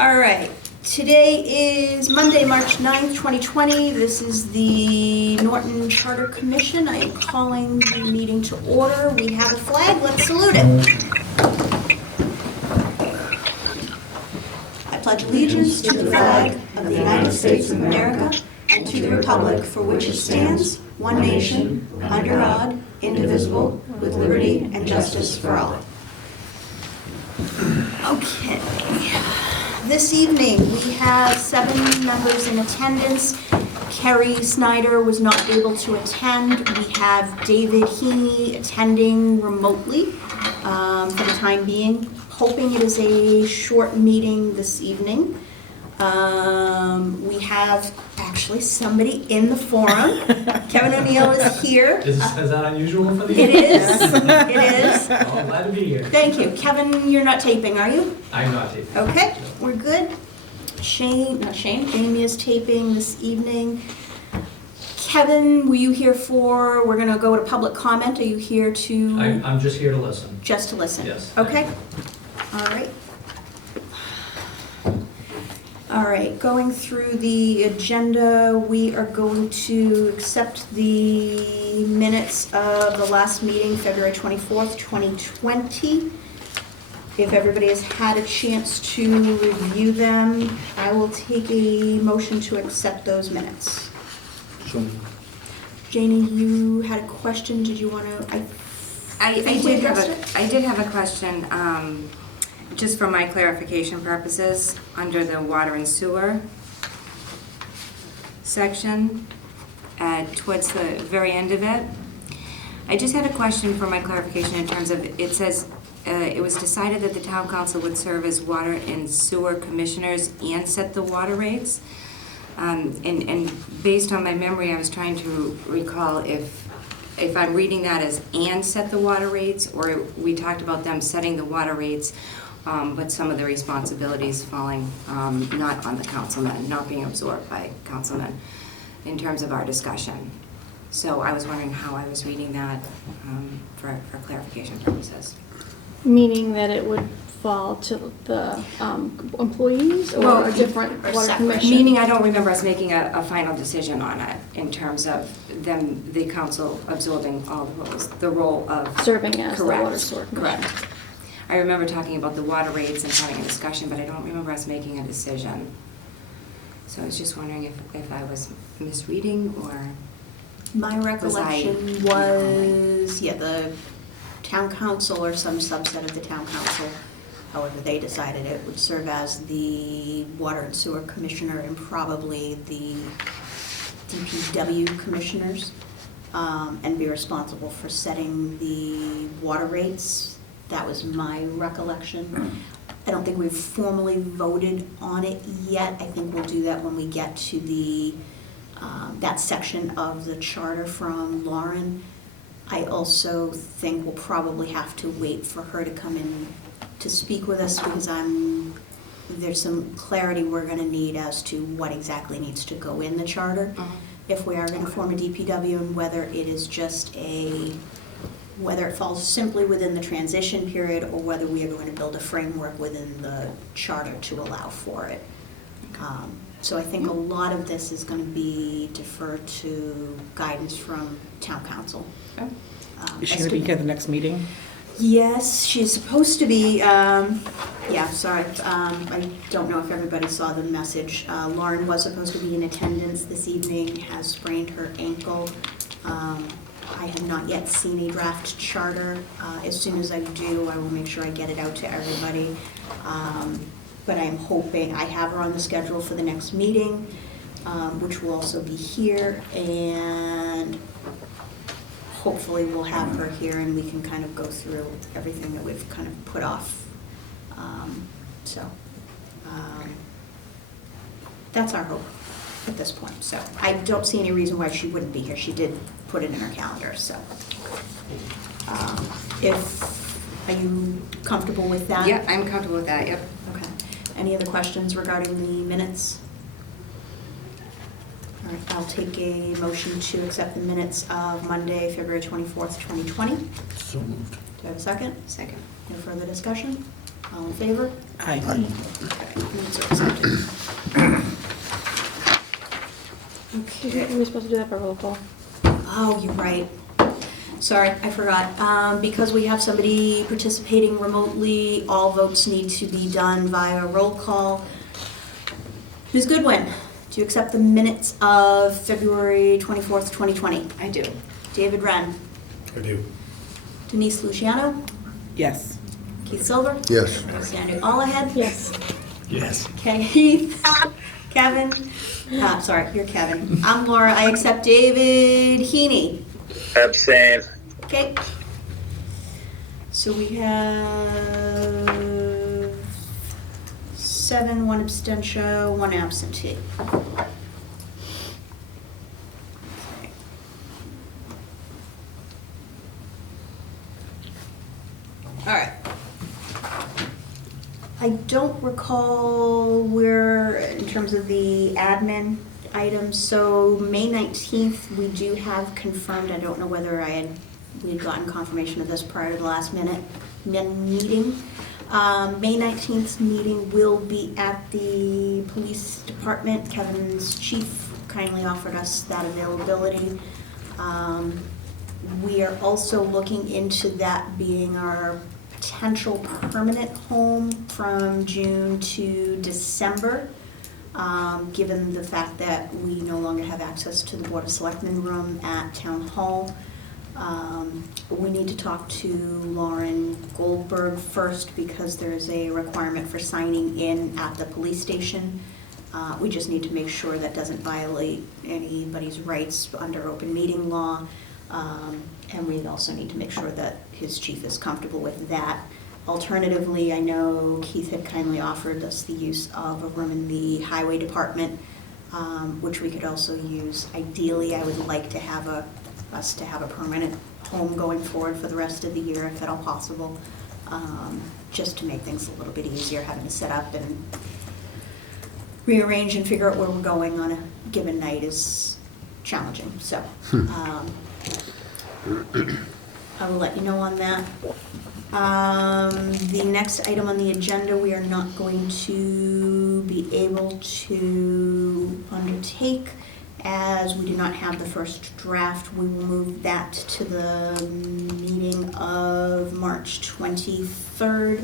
All right, today is Monday, March 9th, 2020. This is the Norton Charter Commission. I am calling the meeting to order. We have a flag, let's salute it. I pledge allegiance to the flag of the United States of America and to the republic for which it stands, one nation, under God, indivisible, with liberty and justice for all. Okay. This evening, we have 7 members in attendance. Kerry Snyder was not able to attend. We have David Heaney attending remotely for the time being. Hoping it is a short meeting this evening. We have actually somebody in the forum. Kevin O'Neill is here. Is that unusual for the It is. It is. Oh, I'm glad to be here. Thank you. Kevin, you're not taping, are you? I'm not taping. Okay, we're good. Jamie is taping this evening. Kevin, were you here for, we're gonna go to public comment. Are you here to? I'm just here to listen. Just to listen? Yes. Okay, all right. All right, going through the agenda, we are going to accept the minutes of the last meeting, February 24th, 2020. If everybody has had a chance to review them, I will take a motion to accept those minutes. Janie, you had a question, did you want to? I did have a question, just for my clarification purposes, under the water and sewer section, towards the very end of it. I just had a question for my clarification in terms of, it says, it was decided that the town council would serve as water and sewer commissioners and set the water rates. And based on my memory, I was trying to recall if I'm reading that as and set the water rates, or we talked about them setting the water rates, but some of the responsibilities falling not on the councilmen, not being absorbed by councilmen in terms of our discussion. So I was wondering how I was reading that for clarification purposes. Meaning that it would fall to the employees or a different water separate. commission? Meaning I don't remember us making a final decision on it in terms of them, the council absorbing all the roles, the role of Serving as the correct, water sewer commission. correct. I remember talking about the water rates and having a discussion, but I don't remember us making a decision. So I was just wondering if I was misreading or... My recollection was, yeah, the town council or some subset of the town council, however they decided it, would serve as the water and sewer commissioner and probably the DPW commissioners, and be responsible for setting the water rates. That was my recollection. I don't think we've formally voted on it yet. I think we'll do that when we get to the that section of the charter from Lauren. I also think we'll probably have to wait for her to come in to speak with us because there's some clarity we're going to need as to what exactly needs to go in the charter. If we are going to form a DPW and whether it is just whether it falls simply within the transition period or whether we are going to build a framework within the charter to allow for it. So I think a lot of this is going to be deferred to guidance from town council. Is she going to be here the next meeting? Yes, she's supposed to be, yeah, sorry, I don't know if everybody saw the message. Lauren was supposed to be in attendance this evening, has sprained her ankle. I have not yet seen a draft charter. As soon as I do, I will make sure I get it out to everybody. But I'm hoping, I have her on the schedule for the next meeting, which will also be here, and hopefully we'll have her here and we can kind of go through everything that we've kind of put off. That's our hope at this point. So I don't see any reason why she wouldn't be here. She did put it in her calendar, so. Are you comfortable with that? Yep, I'm comfortable with that, yep. Okay. Any other questions regarding the minutes? All right, I'll take a motion to accept the minutes of Monday, February 24th, 2020. So moved. Do I have a second? Second. Any further discussion? All in favor? Aye. Minutes are accepted. Okay. Are we supposed to do that by roll call? Oh, you're right. Sorry, I forgot. Because we have somebody participating remotely, all votes need to be done via roll call. Ms. Goodwin, do you accept the minutes of February 24th, 2020? I do. David Wren? I do. Denise Luciano? Yes. Keith Silver? Yes. Sandy Allahead? Yes. Yes. Okay, Heath? Kevin? Sorry, you're Kevin. I'm Laura. I accept David Heaney. Abstain. Okay. So we have 7, 1 abstention, 1 absentee. Okay. All right. I don't recall where, in terms of the admin items, so May 19th, we do have confirmed, I don't know whether we had gotten confirmation of this prior to the last minute meeting. May 19th meeting will be at the police department. Kevin's chief kindly offered us that availability. We are also looking into that being our potential permanent home from June to December, given the fact that we no longer have access to the Board of Selectmen room at Town Hall. We need to talk to Lauren Goldberg first because there's a requirement for signing in at the police station. We just need to make sure that doesn't violate anybody's rights under open meeting law. And we also need to make sure that his chief is comfortable with that. Alternatively, I know Keith had kindly offered us the use of a room in the highway department, which we could also use. Ideally, I would like to have us to have a permanent home going forward for the rest of the year, if at all possible, just to make things a little bit easier. Having to set up and rearrange and figure out where we're going on a given night is challenging. So I will let you know on that. The next item on the agenda, we are not going to be able to undertake as we do not have the first draft. We will move that to the meeting of March 23rd,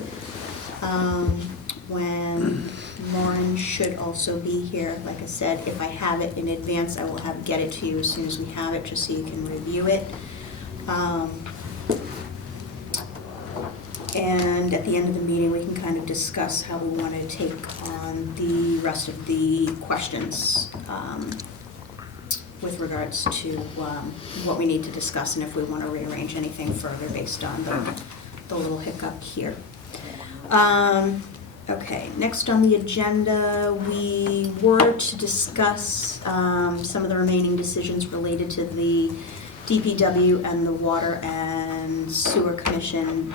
when Lauren should also be here. Like I said, if I have it in advance, I will get it to you as soon as we have it, just so you can review it. And at the end of the meeting, we can kind of discuss how we want to take on the rest of the questions with regards to what we need to discuss and if we want to rearrange anything further based on the little hiccup here. Okay, next on the agenda, we were to discuss some of the remaining decisions related to the DPW and the Water and Sewer Commission,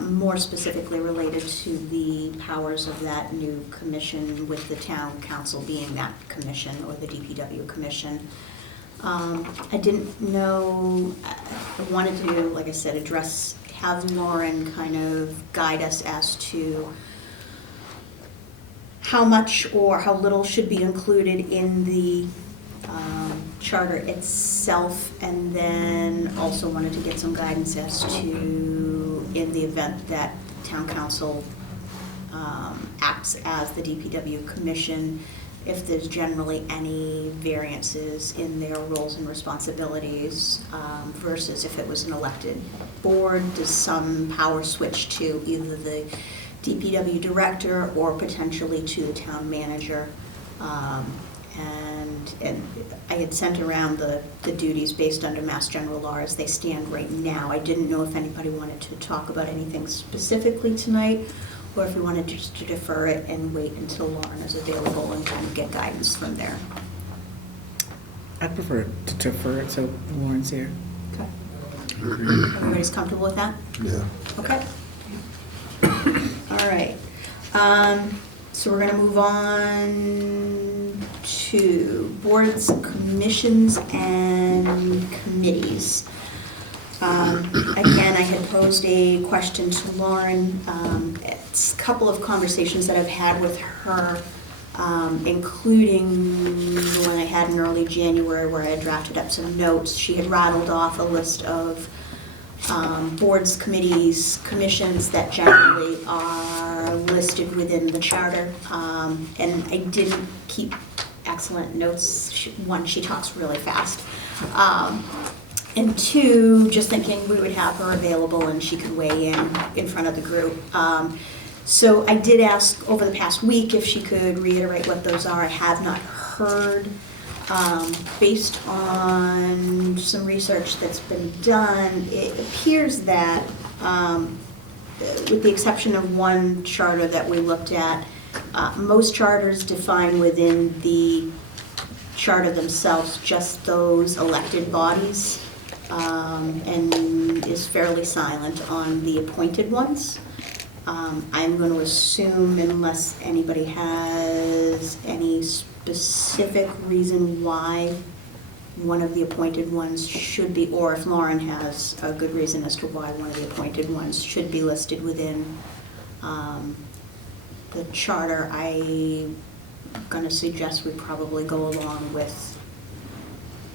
more specifically related to the powers of that new commission, with the town council being that commission, or the DPW commission. I didn't know, I wanted to, like I said, have Lauren kind of guide us as to how much or how little should be included in the charter itself, and then also wanted to get some guidance as to, in the event that town council acts as the DPW commission, if there's generally any variances in their roles and responsibilities versus if it was an elected board. Does some power switch to either the DPW director or potentially to the town manager? And I had sent around the duties based under Mass General Law as they stand right now. I didn't know if anybody wanted to talk about anything specifically tonight, or if we wanted just to defer it and wait until Lauren is available and kind of get guidance from there. I prefer to defer it, so Lauren's here. Okay. Everybody's comfortable with that? Yeah. Okay. All right. So we're going to move on to boards, commissions, and committees. Again, I had posed a question to Lauren. It's a couple of conversations that I've had with her, including the one I had in early January where I had drafted up some notes. She had rattled off a list of boards, committees, commissions that generally are listed within the charter. And I didn't keep excellent notes. One, she talks really fast. And two, just thinking we would have her available and she could weigh in front of the group. So I did ask over the past week if she could reiterate what those are. I have not heard. Based on some research that's been done, it appears that, with the exception of one charter that we looked at, most charters define within the charter themselves just those elected bodies, and is fairly silent on the appointed ones. I'm going to assume, unless anybody has any specific reason why one of the appointed ones should be, or if Lauren has a good reason as to why one of the appointed ones should be listed within the charter, I'm going to suggest we probably go along with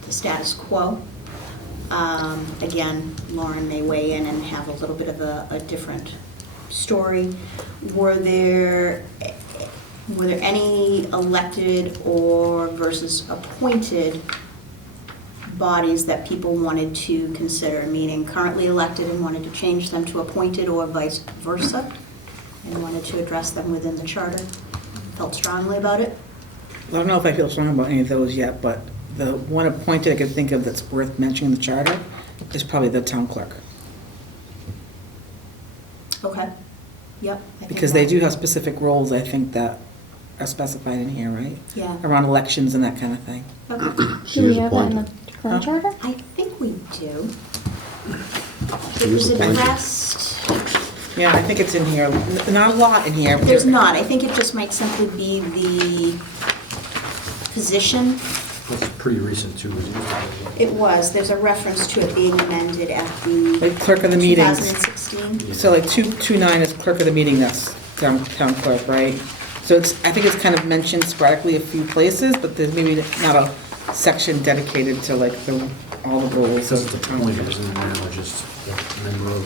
the status quo. Again, Lauren may weigh in and have a little bit of a different story. Were there any elected or versus appointed bodies that people wanted to consider, meaning currently elected and wanted to change them to appointed, or vice versa, and wanted to address them within the charter? Felt strongly about it? I don't know if I feel strong about any of those yet, but the one appointed I could think of that's worth mentioning in the charter is probably the town clerk. Okay. Yep. I think Because they that- do have specific roles, I think, that are specified in here, right? Yeah. Around elections and that kind of thing. Okay. Do we have that in the current charter? I think we do. She It was was appointed. addressed, Yeah, I think it's in here. Not a lot in here. there's not, I think it just might simply be the position. That's pretty recent too, isn't it? It was, there's a reference to it being amended at the Like clerk of the meetings. 2016. So like 229 is clerk of the meeting, that's town clerk, right? So it's, I think it's kind of mentioned sporadically a few places, but there's maybe not a section dedicated to like all the roles It's of the town appointed, clerk. isn't it now, just a member of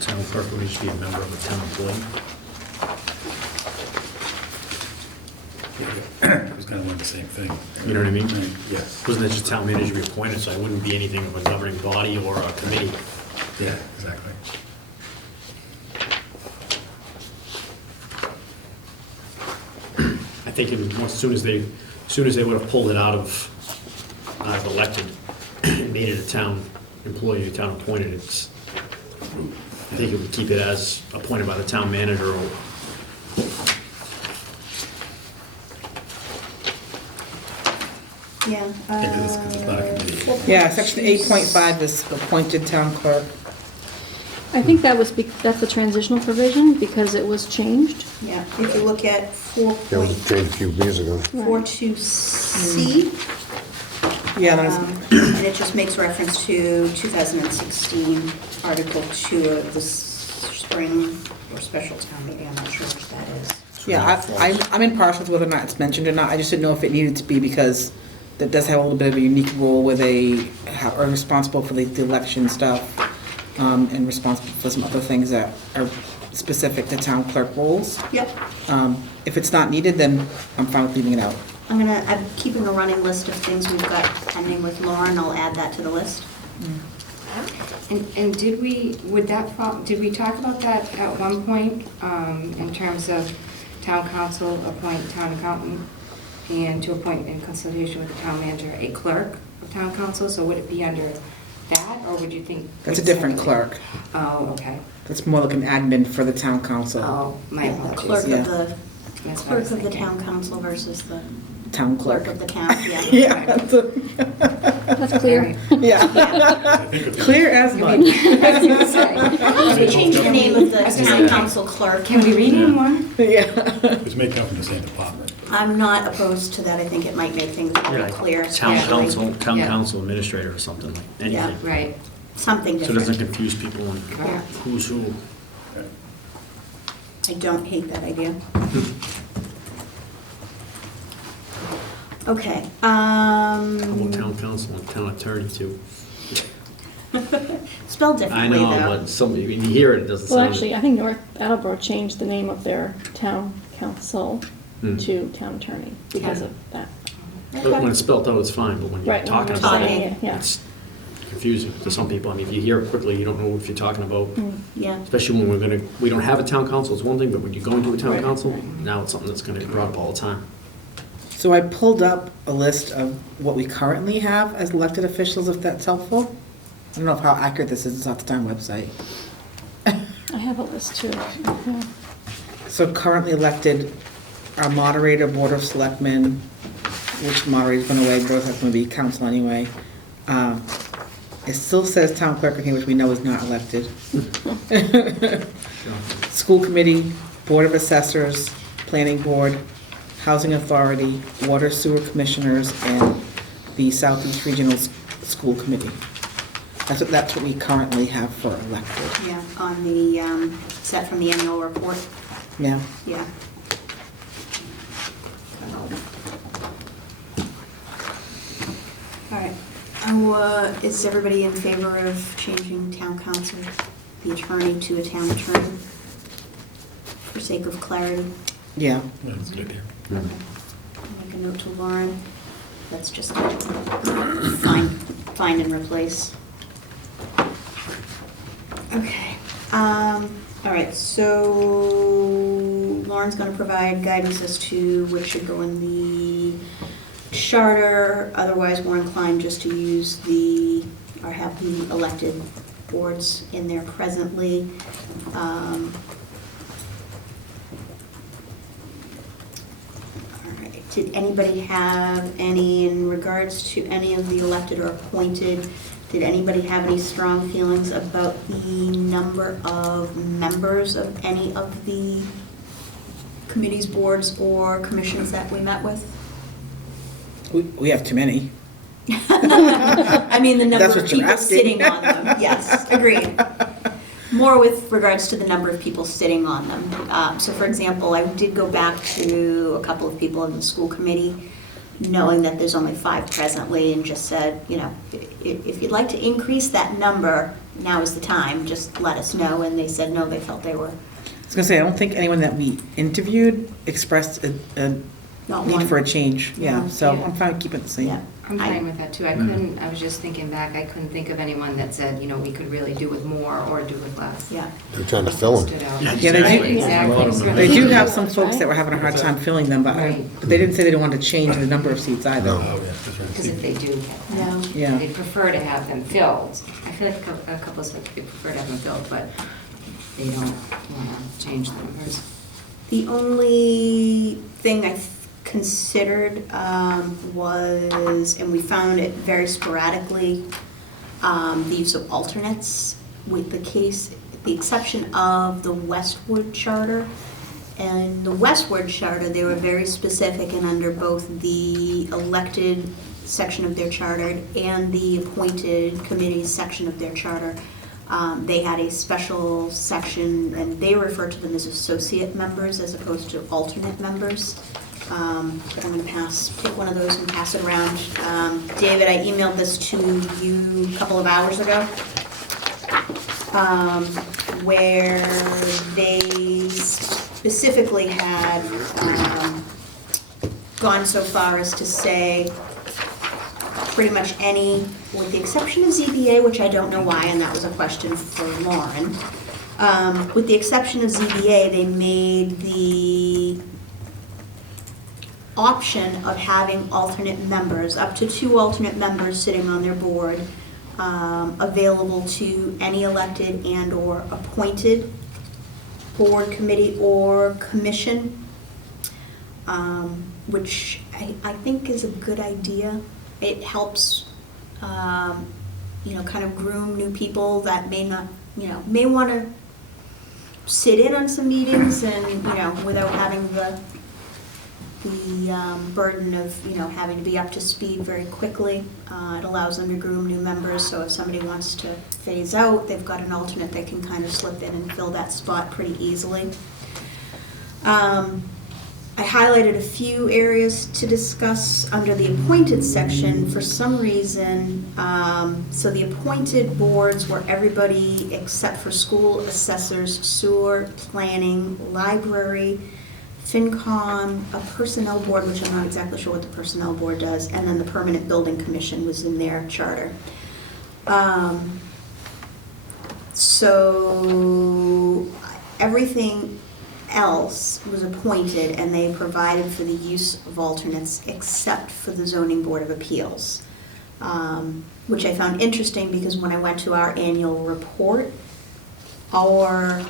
town clerk would just be a member of a town employee? It was kind of like the same thing. You know what I mean? Yes. Wasn't it just town manager be appointed, so it wouldn't be anything of a governing body or a committee? Yeah, exactly. I think as soon as they would have pulled it out of elected and made it a town employee, a town appointed, I think it would keep it as appointed by the town manager or. Yeah. Because it's not a committee. Yeah, section 8.5 is appointed town clerk. I think that was, that's the transitional provision because it was changed. Yeah, if you look at That was changed a few years ago. 4.42C, Yeah, that was, and it just makes reference to 2016, Article 2 of the spring or special town meeting, I'm not sure which that is. yeah, I'm impartial to whether or not it's mentioned or not. I just didn't know if it needed to be because that does have a little bit of a unique role where they are responsible for the election stuff, and responsible for some other things that are specific to town clerk roles. Yep, If it's not needed, then I'm fine with leaving it out. I'm keeping a running list of things we've got pending with Lauren, I'll add that to the list. And did we, did we talk about that at one point, in terms of town council appoint town accountant and to appoint in consultation with the town manager a clerk of town council? So would it be under that, or would you think? That's a different clerk. Oh, okay. That's more like an admin for the town council. Oh, my Yeah, the apologies. clerk Yeah. of the That's what I Clerk was of the thinking. town council versus the Town clerk clerk. of the town, yeah. Yeah, That's clear. yeah. I think if Clear as mud. We changed the name of the I was gonna town say, council clerk. Can we read in one? Yeah. It may come from the same department. I'm not opposed to that, I think it might make things very Yeah, clear. Town especially council, town Yeah. council administrator or something, like anything. Right. Something So it doesn't different. confuse people on Yeah. who's who. I don't hate that idea. Okay, How about town council and town attorney too? spelled I differently know, though. but some, when you hear it, it doesn't Well, sound. actually, I think North Attleboro changed the name of their town council Hmm. to town attorney because Yeah. of that. But when Okay. it's spelled out, it's fine, but when you're Right, when talking we're about saying it, it, yeah. it's confusing to some people. I mean, if you hear it quickly, you don't know if you're talking about, Mm. Yeah, especially when we don't have a town council, it's one thing, but when you go into a town Right. council, now it's something that's gonna be brought up all the time. So I pulled up a list of what we currently have as elected officials, if that's helpful. I don't know how accurate this is, it's off the town website. I have a list too. Yeah. So currently elected, our moderator, board of selectmen, which moderator's been away, board of selectmen would be council anyway. It still says town clerk in here, which we know is not elected. School committee, board of assessors, planning board, housing authority, water sewer commissioners, and the Southeast Regional School Committee. That's what we currently have for elected. yeah, on the, set from the annual report, Yeah. yeah. All right, is everybody in favor of changing town council, the attorney to a town attorney? For sake of clarity, Yeah. That's a good idea. I'll make a note to Lauren, that's just find and replace. Okay, all right, so Lauren's gonna provide guidance as to what should go in the charter, otherwise we're inclined just to use or have the elected boards in there presently. All right, did anybody have any, in regards to any of the elected or appointed, did anybody have any strong feelings about the number of members of any of the committees, boards, or commissions that we met with? We have too many. I mean, the number That's of what you're people asking. sitting on them, yes, agreed. More with regards to the number of people sitting on them. So for example, I did go back to a couple of people in the school committee, knowing that there's only 5 presently, and just said, you know, if you'd like to increase that number, now is the time, just let us know. And they said, no, they felt they were I was gonna say, I don't think anyone that we interviewed expressed a not need one. for a change. Yeah, No. so Yeah. I'm fine keeping it the same. Yeah. I'm I- fine with that too. I was just thinking back, I couldn't think of anyone that said, you know, we could really do with more or do with less. Yeah, They're trying to fill them. Stood out. Yeah, Yeah, they do. Exactly. A lot of them. They do have That's some folks that were having a hard time filling them, but Right. but they didn't say they didn't want to change the number of seats either. No. Oh, yeah, that's right. Because if they do, no. Yeah. they'd prefer to have them filled. I feel like a couple of folks would prefer to have them filled, but they don't want to change the numbers. The only thing I considered was, and we found it very sporadically, the use of alternates with the exception of the Westwood Charter. And the Westwood Charter, they were very specific, and under both the elected section of their charter and the appointed committees section of their charter, they had a special section, and they refer to them as associate members as opposed to alternate members. But I'm gonna take one of those and pass it around. David, I emailed this to you a couple of hours ago, where they specifically had gone so far as to say pretty much any, with the exception of ZBA, which I don't know why, and that was a question for Lauren. With the exception of ZBA, they made the option of having alternate members, up to 2 alternate members sitting on their board, available to any elected and/or appointed board, committee, or commission. which I think is a good idea. It helps, kind of groom new people that may not, may want to sit in on some meetings and, without having the burden of, having to be up to speed very quickly. It allows them to groom new members, so if somebody wants to phase out, they've got an alternate that can kind of slip in and fill that spot pretty easily. I highlighted a few areas to discuss under the appointed section for some reason. So the appointed boards were everybody except for school assessors, sewer, planning, library, FinCom, a personnel board, which I'm not exactly sure what the personnel board does, and then the permanent building commission was in their charter. So everything else was appointed, and they provided for the use of alternates except for the zoning board of appeals, which I found interesting because when I went to our annual report, our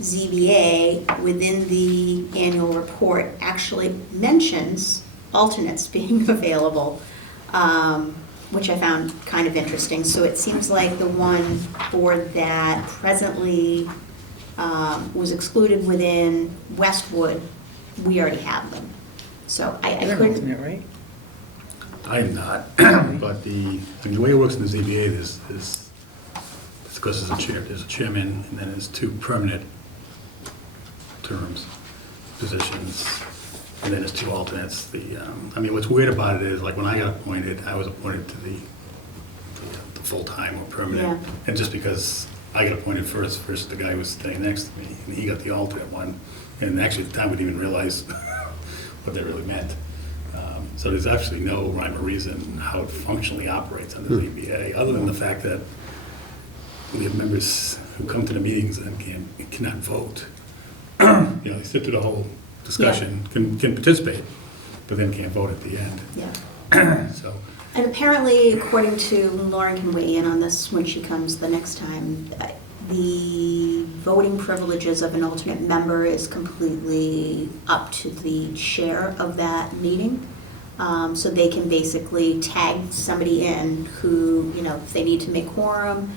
ZBA within the annual report actually mentions alternates being available, which I found kind of interesting. So it seems like the one board that presently was excluded within Westwood, we already have them. So I You're an alternate, couldn't, right? I'm not, but the way it works in the ZBA is because there's a chairman, and then there's 2 permanent terms, positions, and then there's 2 alternates. What's weird about it is, like, when I got appointed, I was appointed to the full-time or permanent. Yeah. And just because I got appointed first versus the guy who was staying next to me, and he got the alternate one, and actually at the time we didn't even realize what that really meant. So there's actually no rhyme or reason how it functionally operates under the ZBA, other than the fact that we have members who come to the meetings and cannot vote. They sit through the whole discussion, can participate, but then can't vote at the end. yeah. So, And apparently, according to, Lauren can weigh in on this when she comes the next time, the voting privileges of an alternate member is completely up to the chair of that meeting. So they can basically tag somebody in who, if they need to make quorum,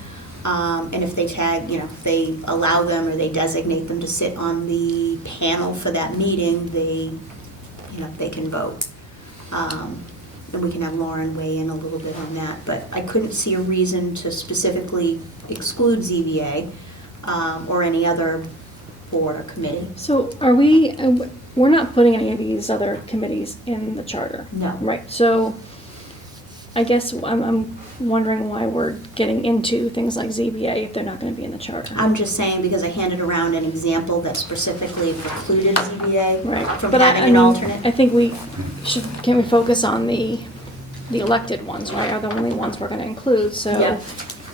and if they tag, if they allow them or they designate them to sit on the panel for that meeting, they can vote. And we can have Lauren weigh in a little bit on that, but I couldn't see a reason to specifically exclude ZBA or any other board or committee. So we're not putting any of these other committees in the charter? No. Right, so I guess I'm wondering why we're getting into things like ZBA if they're not gonna be in the charter. I'm just saying because I handed around an example that specifically precluded ZBA Right, from but having an I alternate. think can we focus on the elected ones, right, are the only ones we're gonna include, so Yeah.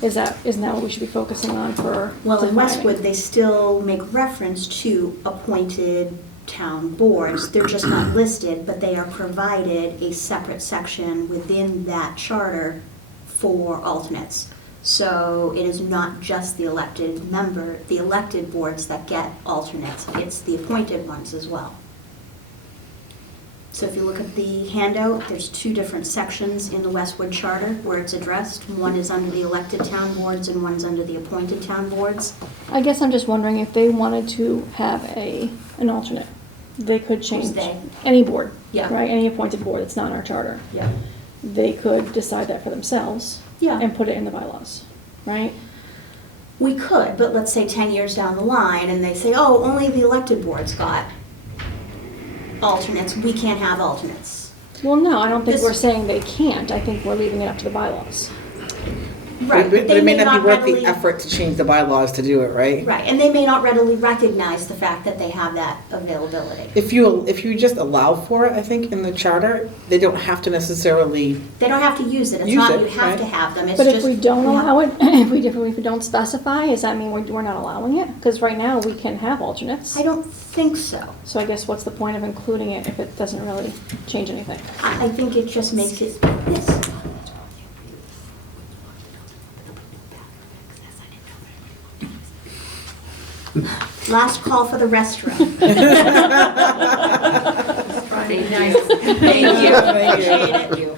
isn't that what we should be focusing on for? Well, in defining? Westwood, they still make reference to appointed town boards. They're just not listed, but they are provided a separate section within that charter for alternates. So it is not just the elected boards that get alternates, it's the appointed ones as well. So if you look at the handout, there's 2 different sections in the Westwood Charter where it's addressed. One is under the elected town boards and one's under the appointed town boards. I guess I'm just wondering if they wanted to have an alternate, they could change. Who's they? Any board. Yeah. Right, any appointed board that's not in our charter. Yeah. They could decide that for themselves. Yeah. And put it in the bylaws, right? We could, but let's say 10 years down the line and they say, oh, only the elected boards got alternates, we can't have alternates. Well, no, I don't think This- we're saying they can't, I think we're leaving it up to the bylaws. Right, But it may not be worth readily- the effort to change the bylaws to do it, right? Right, and they may not readily recognize the fact that they have that availability. If you just allow for it, I think, in the charter, they don't have to necessarily, They don't have to use it, it's Use not it, you have to right. have them, it's But just. if we don't allow it, if we don't specify, does that mean we're not allowing it? Because right now, we can have alternates. I don't think so. So I guess what's the point of including it if it doesn't really change anything? I think it just makes it, yes. Last call for the restroom. Thank you. Thank you. Thank you.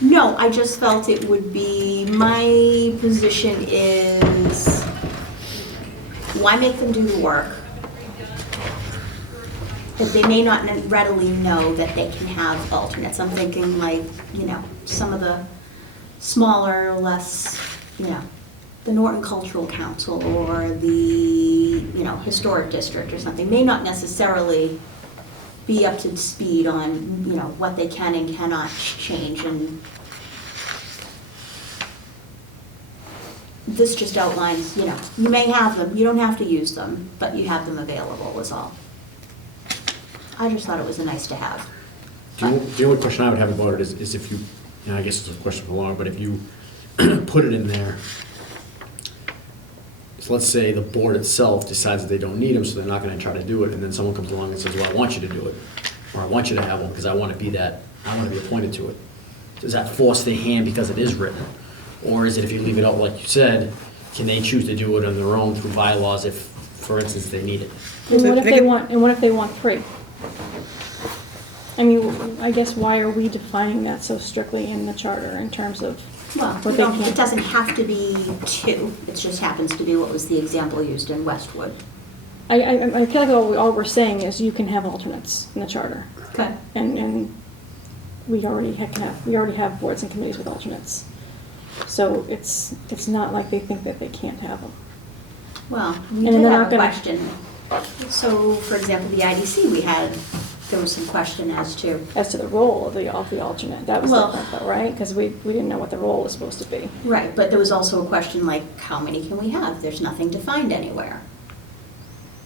No, I just felt it would be, my position is, why make them do the work if they may not readily know that they can have alternates? I'm thinking like, some of the smaller, less, the Norton Cultural Council or the, Historic District or something, may not necessarily be up to speed on, what they can and cannot change, and this just outlines, you may have them, you don't have to use them, but you have them available is all. I just thought it was a nice to have. The only question I would have about it is if you, and I guess it's a question for Laura, but if you put it in there, so let's say the board itself decides that they don't need them, so they're not gonna try to do it, and then someone comes along and says, well, I want you to do it, or I want you to have one, because I wanna be appointed to it. Does that force their hand because it is written? Or is it, if you leave it out like you said, can they choose to do it on their own through bylaws if, for instance, they need it? And what if they want 3? I mean, I guess why are we defining that so strictly in the charter in terms of Well, what they can? it doesn't have to be 2, it just happens to be what was the example used in Westwood. I feel like all we're saying is you can have alternates in the charter. Okay. And we already have boards and committees with alternates. So it's not like they think that they can't have them. Well, we And did they're have not a gonna- question. So, for example, the IDC, there was some question as to, As to the role of the alternate, that was Well- different though, right? Because we didn't know what the role was supposed to be. right, but there was also a question like, how many can we have? There's nothing defined anywhere.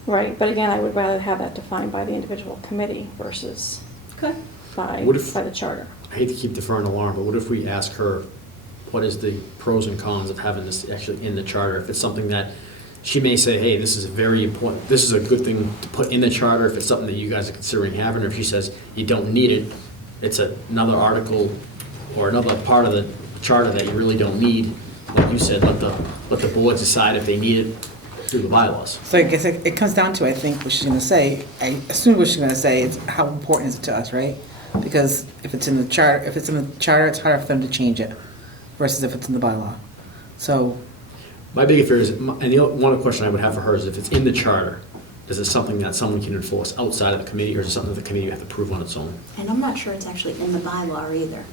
Right, but again, I would rather have that defined by the individual committee versus Okay. by What if- the charter. I hate to keep deferring to Lauren, but what if we ask her, what is the pros and cons of having this actually in the charter? If it's something that she may say, hey, this is a very important, this is a good thing to put in the charter, if it's something that you guys are considering having, or if she says you don't need it, it's another article or another part of the charter that you really don't need, like you said, let the boards decide if they need it through the bylaws. So I guess it comes down to, I think, what she's gonna say, I assume what she's gonna say is how important is it to us, right? Because if it's in the charter, it's harder for them to change it versus if it's in the bylaw. So, My biggest fear is, and the one question I would have for her is if it's in the charter, is it something that someone can enforce outside of the committee, or is it something that the committee have to prove on its own? And I'm not sure it's actually in the bylaw either.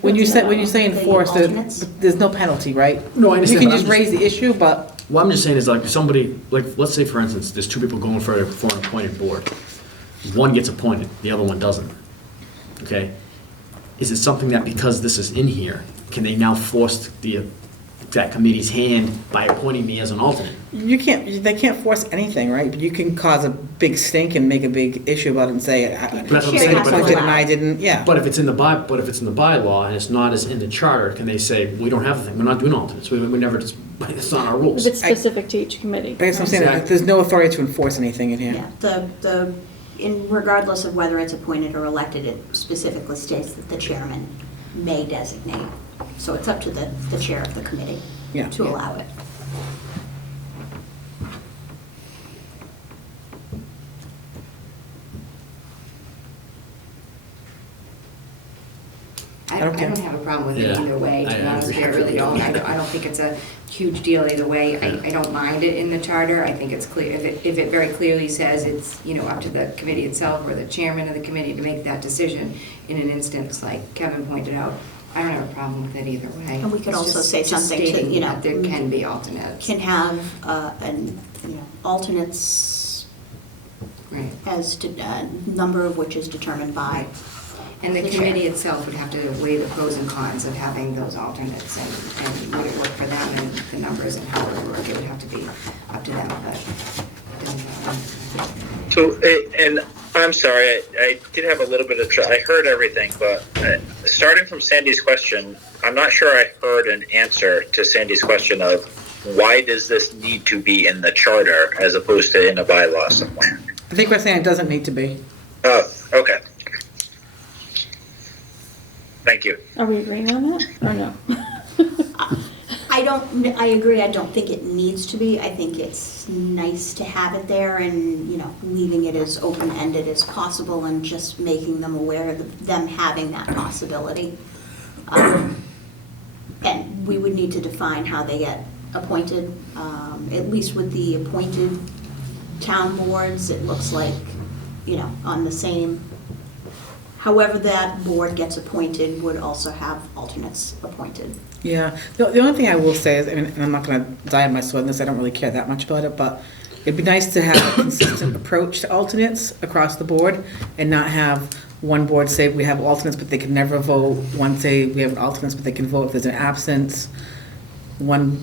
when you say The enforce, alternates? there's no penalty, right? No, I understand, You but can I'm just just- raise the issue, but What I'm just saying is like somebody, like, let's say for instance, there's 2 people going for an appointed board. One gets appointed, the other one doesn't. Okay? Is it something that because this is in here, can they now force that committee's hand by appointing me as an alternate? they can't force anything, right? But you can cause a big stink and make a big issue about it and say, That's what I'm Chair saying, has but to if appointed it- and I didn't, yeah. But if it's in the bylaw and it's not as in the charter, can they say, we don't have the thing, we're not doing alternates, we never, it's not our rules. If it's specific to each committee. I guess I'm saying, Exactly. there's no authority to enforce anything in here. Yeah, regardless of whether it's appointed or elected, it specifically states that the chairman may designate. So it's up to the chair of the committee Yeah. to allow it. I don't don't care. have a problem with it Yeah. either way, to be I honest with you, I agree. really don't. I don't think it's a huge deal either way. I don't mind it in the charter. I think it's clear, if it very clearly says it's, up to the committee itself or the chairman of the committee to make that decision in an instance, like Kevin pointed out, I don't have a problem with it either way. And we could It's also just- say just something to, stating that there can be alternates. Can have alternates Right. as number of which is determined by. And the The chair. committee itself would have to weigh the pros and cons of having those alternates and would it work for them and the numbers and how it would work. It would have to be up to them, but. So, and I'm sorry, I did have a little bit of, I heard everything, but starting from Sandy's question, I'm not sure I heard an answer to Sandy's question of why does this need to be in the charter as opposed to in a bylaw somewhere? I think we're saying it doesn't need to be. Oh, okay. Thank you. Are we agreeing on that or no? I I agree, I don't think it needs to be. I think it's nice to have it there and, leaving it as open-ended as possible and just making them aware of them having that possibility. And we would need to define how they get appointed. At least with the appointed town boards, it looks like, on the same, however that board gets appointed would also have alternates appointed. Yeah, the only thing I will say is, and I'm not gonna die on my sword on this, I don't really care that much about it, but it'd be nice to have a consistent approach to alternates across the board and not have one board say we have alternates but they can never vote, one say we have alternates but they can vote if there's an absence, one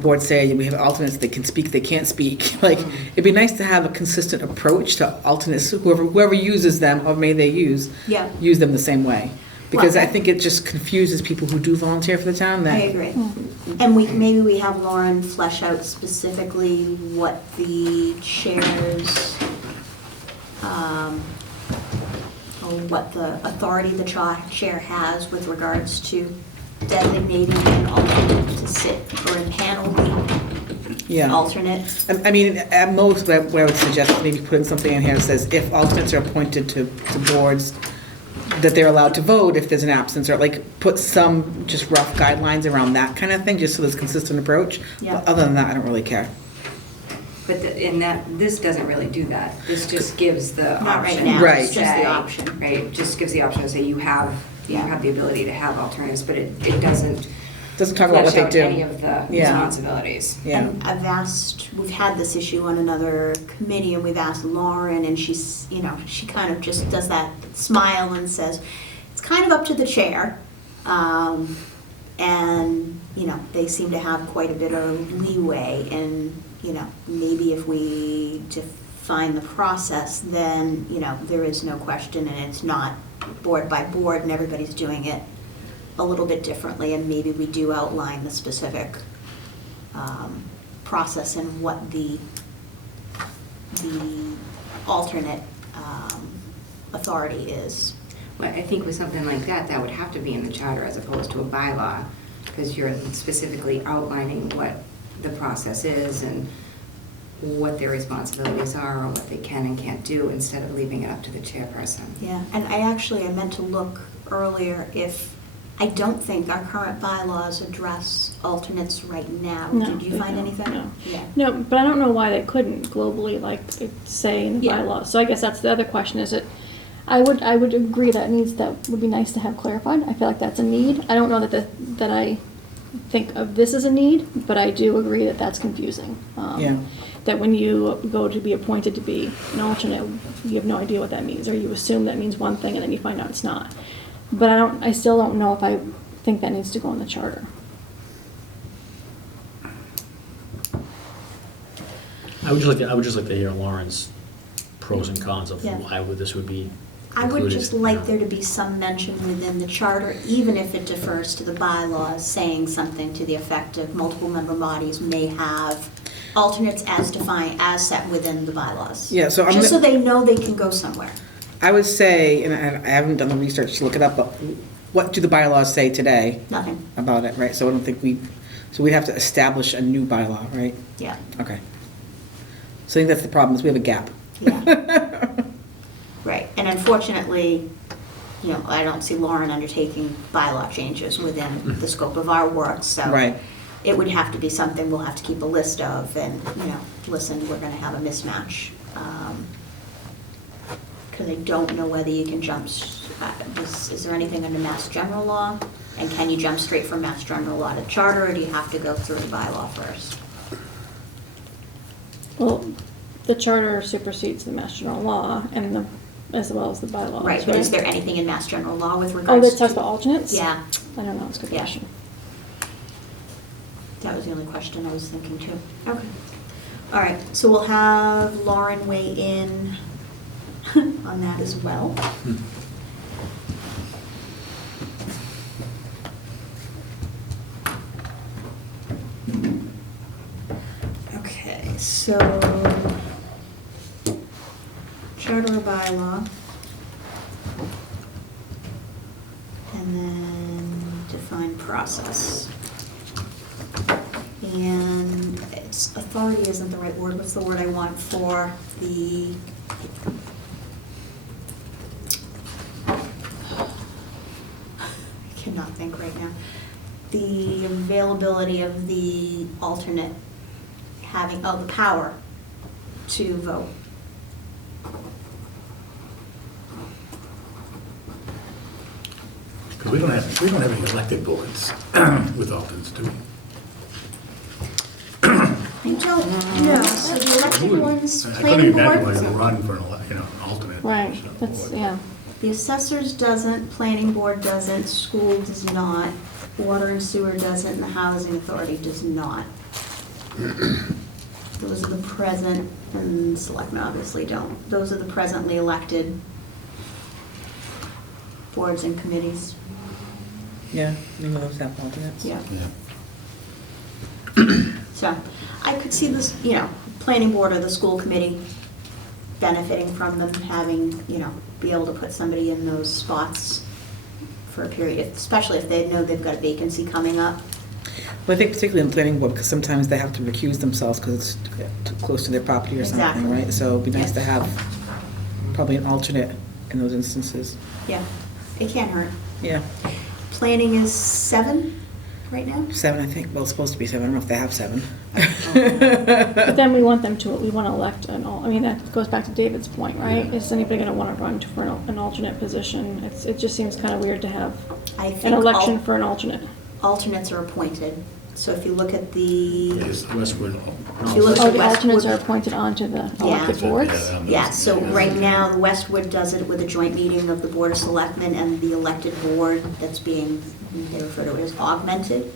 board say we have alternates, they can speak, they can't speak. Like, it'd be nice to have a consistent approach to alternates, whoever uses them, or may they use them the same way. Because I think it just confuses people who do volunteer for the town. I agree. And maybe we have Lauren flesh out specifically what the chairs, or what the authority the chair has with regards to designating an alternate to sit or impanel the alternate. I mean, at most, what I would suggest is maybe putting something in here that says if alternates are appointed to boards, that they're allowed to vote if there's an absence, or like put some just rough guidelines around that kind of thing, just so there's a consistent approach. Yeah. But other than that, I don't really care. But this doesn't really do that. This just gives the option. Not right now, Right. it's just the option. Right, just gives the option to say you have the ability to have alternatives, but it doesn't Doesn't talk about what flesh they out do. any of the Yeah. responsibilities. Yeah. And we've had this issue on another committee, and we've asked Lauren, and she's, she kind of just does that smile and says, it's kind of up to the chair. And, they seem to have quite a bit of leeway, and, maybe if we define the process, then, there is no question, and it's not board by board, and everybody's doing it a little bit differently, and maybe we do outline the specific process and what the alternate authority is. Well, I think with something like that, that would have to be in the charter as opposed to a bylaw, because you're specifically outlining what the process is and what their responsibilities are or what they can and can't do, instead of leaving it up to the chairperson. Yeah, and I meant to look earlier if, I don't think our current bylaws address alternates right now. No, Did you they find don't, anything? no. Yeah. No, but I don't know why they couldn't globally, like, say in the Yeah. bylaws. So I guess that's the other question, is it, I would agree that would be nice to have clarified. I feel like that's a need. I don't know that I think of this as a need, but I do agree that that's confusing. Yeah. That when you go to be appointed to be an alternate, you have no idea what that means, or you assume that means one thing and then you find out it's not. But I still don't know if I think that needs to go in the charter. I would just like to hear Lauren's pros and cons of why this would be I would included. just like there to be some mention within the charter, even if it defers to the bylaws, saying something to the effect of multiple member bodies may have alternates as defined, as set within the bylaws. Yeah, so Just so they know they can go somewhere. I would say, and I haven't done the research to look it up, but what do the bylaws say today Nothing, about it, right? So I don't think so we'd have to establish a new bylaw, right? yeah, Okay. So I think that's the problem, is we have a gap. yeah. Right, and unfortunately, I don't see Lauren undertaking bylaw changes within the scope of our work, so. Right. It would have to be something we'll have to keep a list of, and, listen, we're gonna have a mismatch. Because I don't know whether you can jump, is there anything under Mass General Law? And can you jump straight from Mass General Law to charter, or do you have to go through the bylaw first? Well, the charter supersedes the Mass General Law and as well as the bylaws. Right, but is there anything in Mass General Law with Oh, regards to? that talks about alternates? Yeah, I don't know, it's a good Yeah. question. that was the only question I was thinking too. Okay. All right, so we'll have Lauren weigh in on that as well. Okay, so charter or bylaw. And then define process. and it's, authority isn't the right word, what's the word I want for the, I cannot think right now. The availability of the alternate having, the power to vote. Because we don't have any elected boards with alternates, do we? I don't know, so the elected ones, I couldn't planning imagine why board, they run for an alternate. Right, position on the that's, board. yeah. the assessors doesn't, planning board doesn't, school does not, water and sewer doesn't, and the housing authority does not. Those are the present, and selectmen obviously don't. Those are the presently elected boards and committees. Yeah, maybe those have alternates. Yeah. Yeah. So I could see this, planning board or the school committee benefiting from them having, be able to put somebody in those spots for a period, especially if they know they've got a vacancy coming up. Well, I think particularly in planning board, because sometimes they have to recuse themselves because it's too close to their property or something, Exactly. right? So it'd be nice Yes. to have probably an alternate in those instances. Yeah, it can't hurt. Yeah, Planning is 7 right now? 7, I think. Well, it's supposed to be 7. I don't know if they have 7. But then we want to elect I mean, that goes back to David's point, right? Is anybody gonna wanna run for an alternate position? It just seems kinda weird to have I think an election for an alternate. alternates are appointed. So if you look at the, Is Westwood. If you look Oh, at the alternates Westwood- are appointed onto the elected Yeah. boards? yeah, so right now, the Westwood does it with a joint meeting of the Board of Selectmen and the elected board that's being, they refer to it as augmented.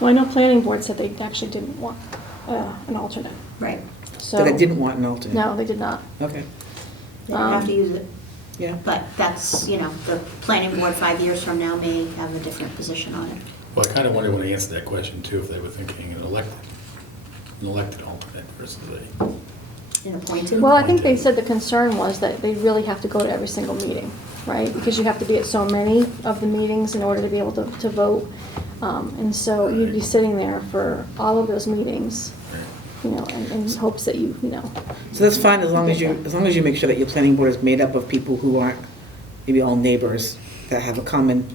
Well, I know planning board said they actually didn't want an alternate, Right, so. So they didn't want an alternate? No, they did not. Okay, they don't have to use it. yeah. But that's, the planning board 5 years from now may have a different position on it. Well, I kind of wonder when they answered that question too, if they were thinking an elected alternate versus An appointed? Well, I think they said the concern was that they really have to go to every single meeting, right? Because you have to be at so many of the meetings in order to be able to vote. And so you'd be sitting there for all of those meetings, in hopes that you. So that's fine as long as you make sure that your planning board is made up of people who aren't maybe all neighbors that have a common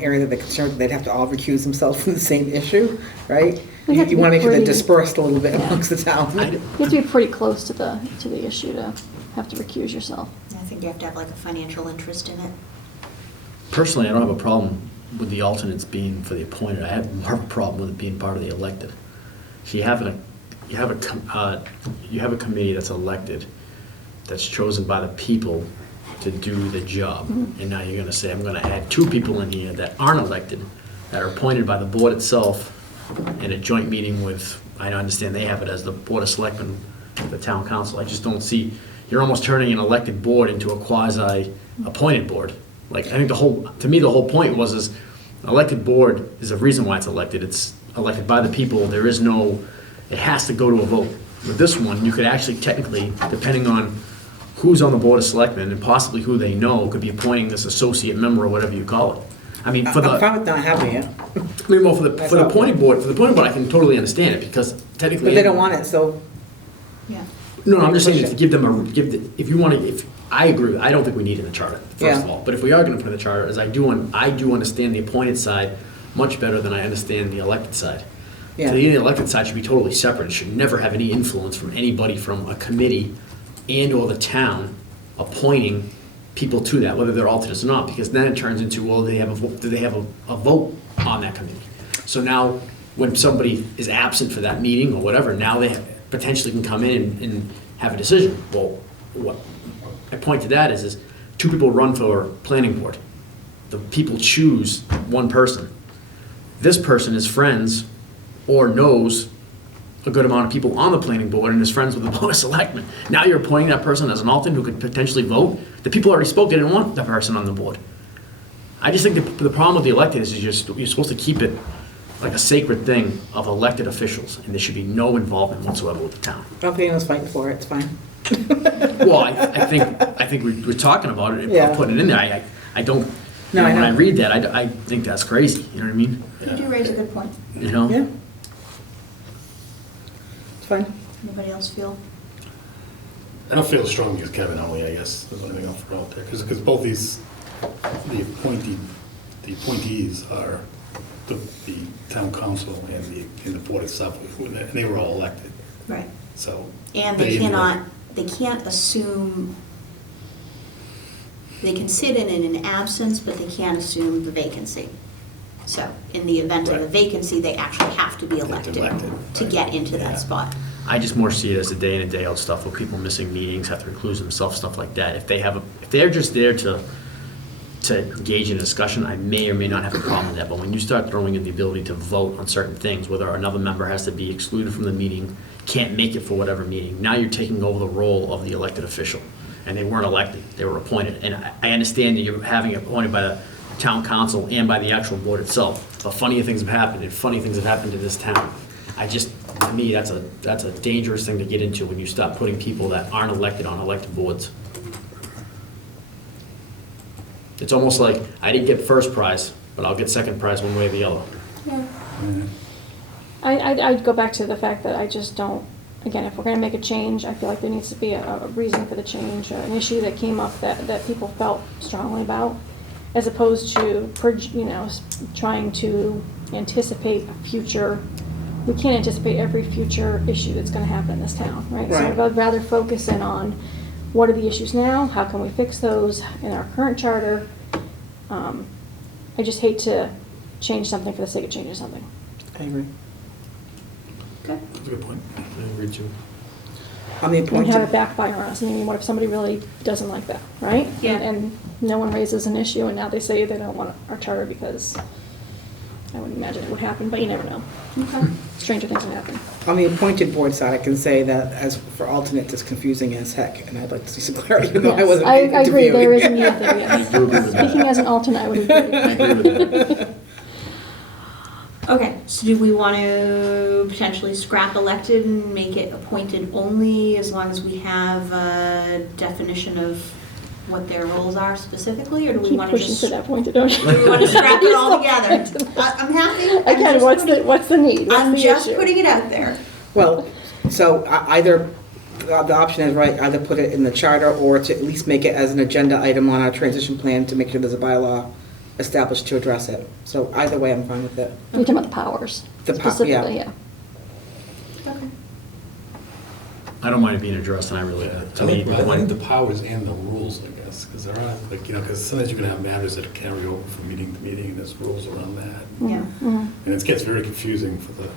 area that they're concerned that they'd have to all recuse themselves from the same issue, right? We You have to want to be make sure they're pretty- dispersed a little bit Yeah. amongst the town. You have to be pretty close to the issue to have to recuse yourself. I think you have to have like a financial interest in it. Personally, I don't have a problem with the alternates being for the appointed. I have more of a problem with it being part of the elected. So you have a committee that's elected, that's chosen by the people to do the job. And now you're gonna say, I'm gonna add 2 people in here that aren't elected, that are appointed by the board itself in a joint meeting with, I understand they have it as the Board of Selectmen, the town council. I just don't see, you're almost turning an elected board into a quasi-appointed board. Like, I think to me, the whole point was an elected board is a reason why it's elected. It's elected by the people. There is no, it has to go to a vote. With this one, you could actually technically, depending on who's on the Board of Selectmen and possibly who they know, could be appointing this associate member or whatever you call it. I mean, for I'm the, fine with not having it, I mean, well, for the appointed board, I can totally understand it because technically. but they don't want it, so Yeah. No, I'm just saying to give them if you want to, I agree, I don't think we need it in the charter, first of Yeah. all. But if we are going to put it in the charter, I do understand the appointed side much better than I understand the elected side. Yeah. So the elected side should be totally separate. It should never have any influence from anybody from a committee and/or the town appointing people to that, whether they're alternates or not, because then it turns into, well, do they have a vote on that committee? So now, when somebody is absent for that meeting or whatever, now they potentially can come in and have a decision. Well, what my point to that is 2 people run for planning board. The people choose one person. This person is friends or knows a good amount of people on the planning board and is friends with the Board of Selectmen. Now you're appointing that person as an alternate who could potentially vote. The people already spoke, they didn't want the person on the board. I just think the problem with the elected is you're supposed to keep it like a sacred thing of elected officials, and there should be no involvement whatsoever with the town. I don't think anyone's fighting for it, it's fine. Well, I think we're talking about it, Yeah. putting it in there. I don't, No, I And when I know. read that, I think that's crazy, you know what I mean? You do raise a good point. You know? Yeah. It's fine. Anybody else feel? I don't feel as strongly as Kevin only, I guess, is the only thing I'll throw out there, because both these, the appointees are the town council and the board itself, and they were all elected, Right. so. And they indirect- can't assume, they can sit in an absence, but they can't assume the vacancy. So in the event of a Right. vacancy, they actually have to be elected to right. get into Yeah. that spot. I just more see it as a day in and day out stuff where people missing meetings, have to recluse themselves, stuff like that. If they're just there to engage in a discussion, I may or may not have a problem with that. But when you start throwing in the ability to vote on certain things, whether another member has to be excluded from the meeting, can't make it for whatever meeting, now you're taking over the role of the elected official. And they weren't elected, they were appointed. And I understand that you're having it appointed by the town council and by the actual board itself. But funnier things have happened, and funny things have happened in this town. To me, that's a dangerous thing to get into when you start putting people that aren't elected on elected boards. It's almost like, I didn't get first prize, but I'll get second prize one way or the other. Yeah. I'd go back to the fact that I just don't, again, if we're gonna make a change, I feel like there needs to be a reason for the change, an issue that came up that people felt strongly about, as opposed to, trying to anticipate a future. We can't anticipate every future issue that's gonna happen in this town, right? So Right. I'd rather focus in on what are the issues now, how can we fix those in our current charter? I just hate to change something for the sake of changing something. I agree. Good. That's a good point. I agree too. On the And have it appointed, backfire on us. I mean, what if somebody really doesn't like that, right? Yeah. And no one raises an issue, and now they say they don't want our charter because I wouldn't imagine it would happen, but you never know. Okay. Stranger things have happened. on the appointed board side, I can say that as for alternates, it's confusing as heck, and I'd like to see some clarity, even though I Yes, wasn't I agree, there is a interviewing. need there, yes. I do agree with that. Speaking as an alternate, I would agree. Okay, so do we want to potentially scrap elected and make it appointed only as long as we have a definition of what their roles are specifically, or do we Keep want to pushing just? to that point, don't you? Do we want to scrap it all together? I'm happy. I'm Again, just what's putting- the need? What's I'm the just issue? putting it out there. Well, so either, the option is right, either put it in the charter or to at least make it as an agenda item on our transition plan to make sure there's a bylaw established to address it. So either way, I'm fine with it. You're talking about the powers, The specifically, yeah. yeah. Okay. I don't mind it being addressed, and I really, to I me, think the powers and the rules, I guess, because there are, like, because sometimes you can have matters that carry over from meeting to meeting, and there's rules around that. Yeah. Mhm. And it gets very confusing for the,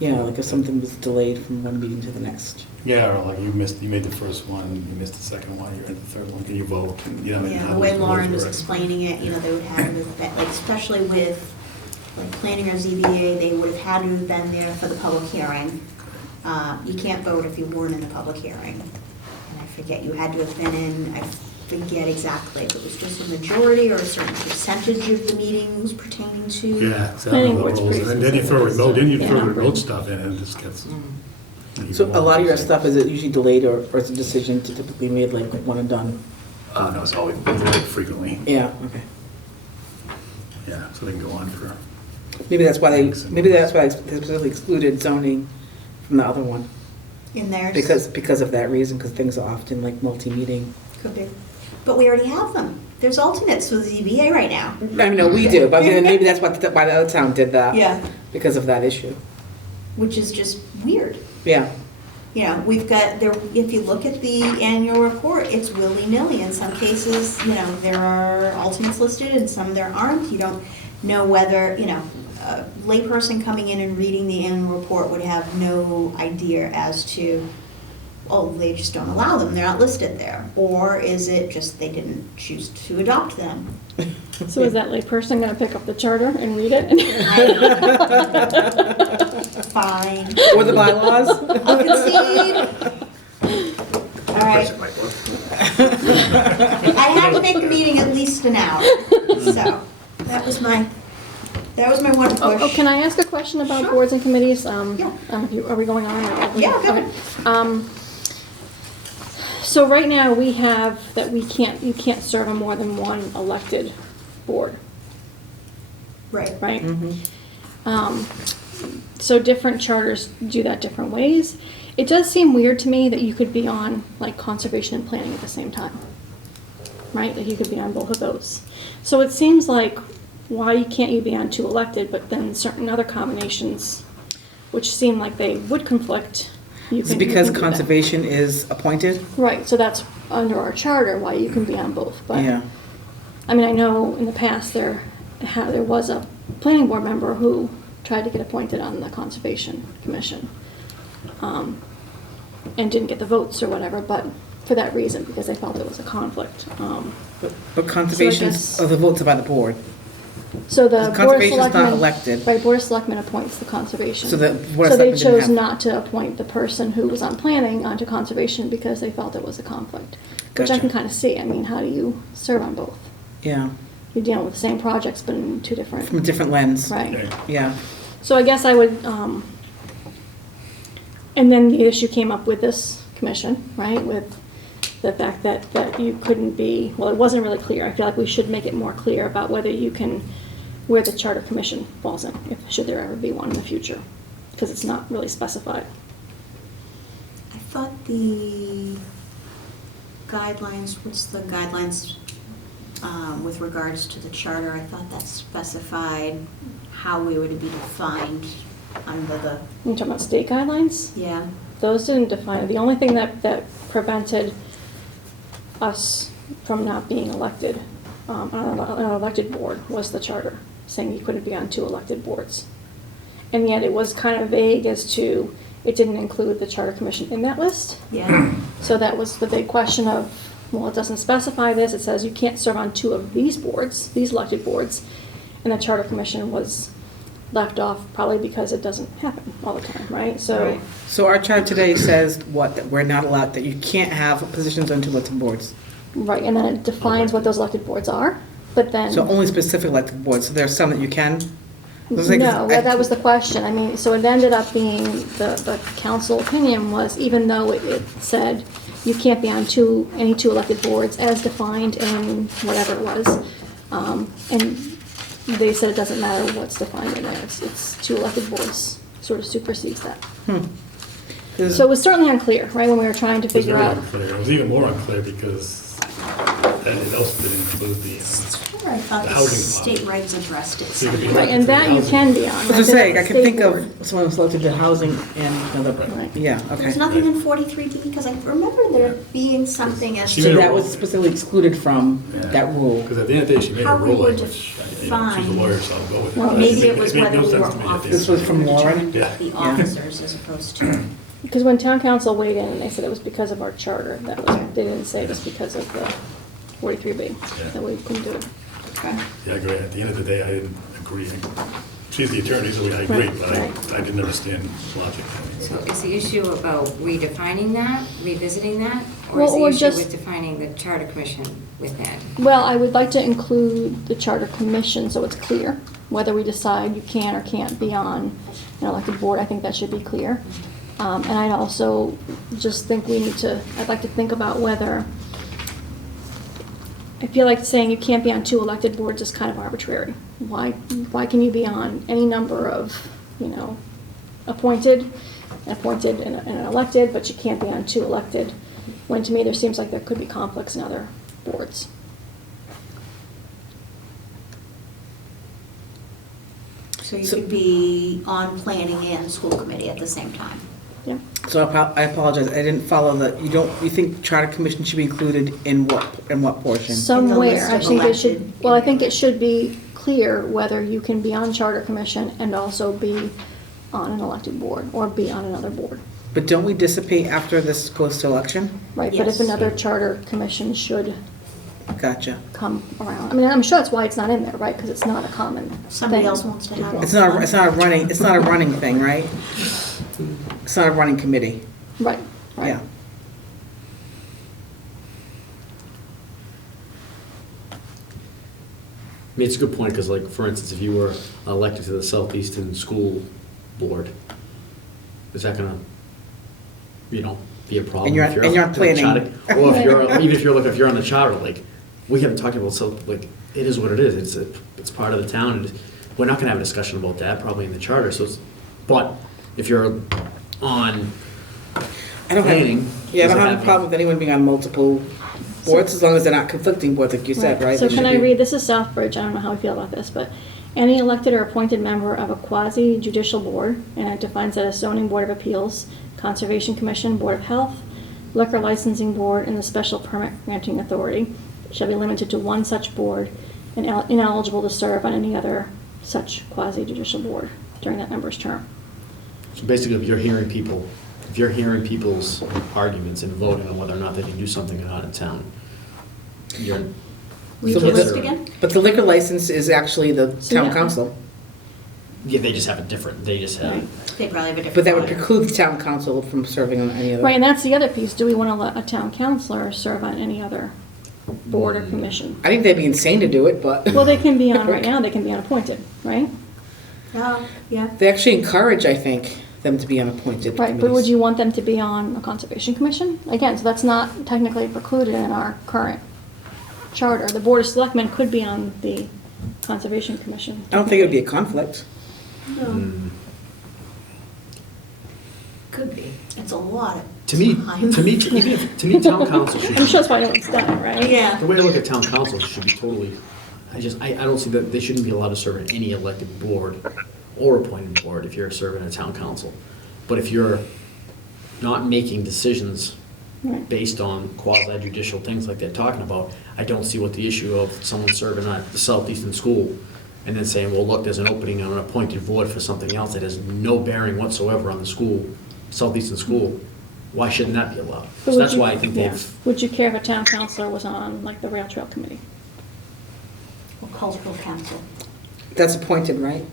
Yeah, like if something was delayed from one meeting to the next. or like you made the first one, you missed the second one, you're in the third one, can you vote? And, you know, and Yeah, how the way those rules Lauren was work. explaining it, they would have, like, especially with, like, planning or ZBA, they would have had to have been there for the public hearing. You can't vote if you weren't in the public hearing. And I forget, you had to have been in, I forget exactly, if it was just a majority or a certain percentage of the meetings pertaining to. Yeah, exactly, Planning the board's rules, pretty and then you throw remote, then you throw Yeah. remote stuff in, and it just gets. So a lot of your stuff, is it usually delayed or is a decision typically made like one and done? No, it's always very frequently, Yeah, okay. yeah, so they can go on for. Maybe that's why they specifically excluded zoning from the other one. In theirs. Because of that reason, because things are often like multi-meeting. Could be. But we already have them. There's alternates for the ZBA right now. I mean, no, we do, but maybe that's why the other town did that. Yeah, Because of that issue. which is just weird. Yeah. We've got, there. If you look at the annual report, it's willy-nilly. In some cases, there are alternates listed and some there aren't. You don't know whether, a layperson coming in and reading the annual report would have no idea as to, oh, they just don't allow them, they're not listed there. Or is it just they didn't choose to adopt them? So is that layperson gonna pick up the charter and read it? Fine. Or the bylaws? I'll concede. All right. I had to make the meeting at least an hour, so that was my one push. Oh, can I ask a question about Sure. boards and committees? Yeah. Are we going on? Or- Yeah, go okay. So right now, we have that you can't serve on more than one elected board, Right. right? Mm-hmm. So different charters do that different ways. It does seem weird to me that you could be on like conservation and planning at the same time, right? That you could be on both of those. So it seems like why can't you be on two elected, but then certain other combinations, which seem like they would conflict. Is it you because can do that. conservation is appointed? Right, so that's under our charter why you can be on both. But Yeah. I mean, I know in the past there was a planning board member who tried to get appointed on the Conservation Commission, and didn't get the votes or whatever, but for that reason, because they felt there was a conflict. But conservation's, guess- the votes are by the board. So the Board of Conservation's not Selectmen. elected. Right, Board of Selectmen appoints the Conservation. So the Board of So they Selectmen didn't chose have- not to appoint the person who was on planning onto Conservation because they felt there was a conflict. Which I Gotcha. can kind of see. I mean, how do you serve on both? Yeah, You're dealing with the same projects, but in two different. from a different lens. Right. Okay. Yeah. So I guess I would, and then the issue came up with this commission, right? With the fact that you couldn't be, well, it wasn't really clear. I feel like we should make it more clear about whether you can, where the charter commission falls in, if, should there ever be one in the future, because it's not really specified. I thought the guidelines, what's the guidelines with regards to the charter? I thought that specified how we were to be defined under the, You're talking about state guidelines? yeah. Those didn't define it. The only thing that prevented us from not being elected on an elected board was the charter, saying you couldn't be on two elected boards. And yet it was kind of vague as to, it didn't include the charter commission in that list. Yeah. So that was the big question of, well, it doesn't specify this. It says you can't serve on two of these boards, these elected boards. And the charter commission was left off probably because it doesn't happen all the time, right? So. Right. So our chart today says what, that we're not allowed, that you can't have positions on two elected boards. Right, and then it defines what those elected boards are, but then. So only specific elected boards, so there are some that you can? No, It's like- that was the question. I mean, so it ended up being, the council opinion was, even though it said you can't be on any two elected boards as defined in whatever it was, and they said it doesn't matter what's defined in there, it's two elected boards, sort of supersedes that. So it was certainly unclear, right, when we were trying to It was figure very out. unclear. It was even more unclear because it also didn't include the, Sure, I thought The the housing state fund. regs addressed it So you could be somewhere. Right, and that you can be on. I was gonna say, I can State think board. of someone who's elected to housing and another, Right. yeah, okay. There's nothing in 43D, because I remember there being something as She So made a that rule. was specifically excluded from Yeah. that rule. Because at the end of the day, she made a How we ruling, were which, she's a defined. lawyer, so I'll go with it. Well, But Maybe made- it was made whether no we sense were to me at the end. This was from Lauren? determined Yeah. the Yeah. officers as opposed to. Because when town council weighed in, they said it was because of our charter, that was, they didn't say it was because of the 43B, that we couldn't do it. Yeah, I agree. At the end of the day, I didn't agree. She's the attorney, so I agree, Right, but right. I didn't understand logic. So is the issue about redefining that, revisiting that? Or is Well, the or issue just- with defining the charter commission with that? Well, I would like to include the charter commission so it's clear, whether we decide you can or can't be on an elected board, I think that should be clear. And I'd also just think I'd like to think about whether, I feel like saying you can't be on two elected boards is kind of arbitrary. Why can you be on any number of, appointed and elected, but you can't be on two elected? When to me, there seems like there could be conflicts in other boards. So you could be on planning and school committee at the same time. Yeah. So I apologize, I didn't follow you think charter commission should be included in what portion? Somewhere, list I of think it should, elected well, I think it should be clear whether you can be on charter commission and also be on an elected board, or be on another board. But don't we dissipate after this goes to election? Right, but if Yes. another charter commission should Gotcha. come around, I mean, I'm sure that's why it's not in there, right, because it's not a common thing. Somebody else wants to have it. It's not a running thing, right? It's not a running committee, Right, right. yeah. I mean, it's a good point, because like, for instance, if you were elected to the Southeastern School Board, is that gonna, be a problem? And you're- if and you're on the planning. charter- Or if you're, even if you're on the charter, like, we haven't talked about, so, like, it is what it is, it's part of the town, and we're not gonna have a discussion about that probably in the charter, so it's, but if you're on I don't planning. have, yeah, I don't does it have a problem with anyone being on multiple boards, as long as they're not conflicting boards, like you said, right? So They can should I be- read, this is Southbridge, I don't know how I feel about this, but any elected or appointed member of a quasi-judicial board, and it defines that as zoning board of appeals, conservation commission, board of health, liquor licensing board, and the special permit granting authority, shall be limited to one such board and ineligible to serve on any other such quasi-judicial board during that member's term. So basically, if you're hearing people's arguments and voting on whether or not they can do something or not in town, you're. Read So the with list the- again? But the liquor license is actually the So, town yeah. council, Yeah, they just have a different, they just have. They probably have a different. but that would order. preclude the town council from serving on any other. Right, and that's the other piece, do we want to let a town councilor serve on any other board or commission? I think they'd be insane to do it, but Well, they can be on, right now, they can be unappointed, right? Yeah. they actually encourage, I think, them to be unappointed Right, but would committees. you want them to be on a conservation commission? Again, so that's not technically precluded in our current charter. The board of selectmen could be on the conservation commission. I don't think it would be a conflict. No. Could be. It's a lot of To me, time. to me, to me, town council should. I'm sure that's why no one's done it, right? Yeah. The way I look at town council should be totally, I don't see that, they shouldn't be allowed to serve on any elected board or appointed board if you're serving a town council. But if you're not making decisions Right. based on quasi judicial things like they're talking about, I don't see what the issue of someone serving at the Southeastern School and then saying, well, look, there's an opening on an appointed board for something else that has no bearing whatsoever on the school, Southeastern School. Why shouldn't that be allowed? But So would that's you- why I think yeah. they've. Would you care if a town councilor was on, like, the rail trail committee? Or cultural council. That's appointed, right?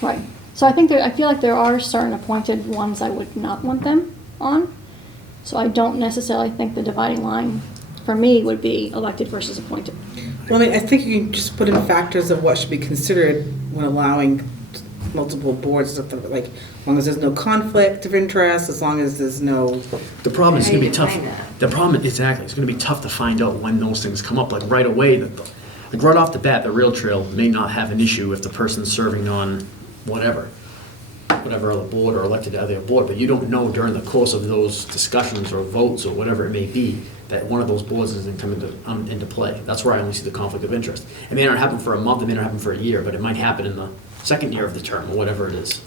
Right. So I think I feel like there are certain appointed ones I would not want them on. So I don't necessarily think the dividing line for me would be elected versus appointed. Well, I mean, I think you can just put in factors of what should be considered when allowing multiple boards, like, as long as there's no conflict of interest, as long as there's no, The problem is it's How gonna do be you tough. define that? The problem, exactly, it's gonna be tough to find out when those things come up, like right away, like right off the bat, the rail trail may not have an issue if the person's serving on whatever other board or elected to other board, but you don't know during the course of those discussions or votes or whatever it may be, that one of those boards isn't coming into play. That's where I only see the conflict of interest. It may not happen for a month, it may not happen for a year, but it might happen in the second year of the term or whatever it is.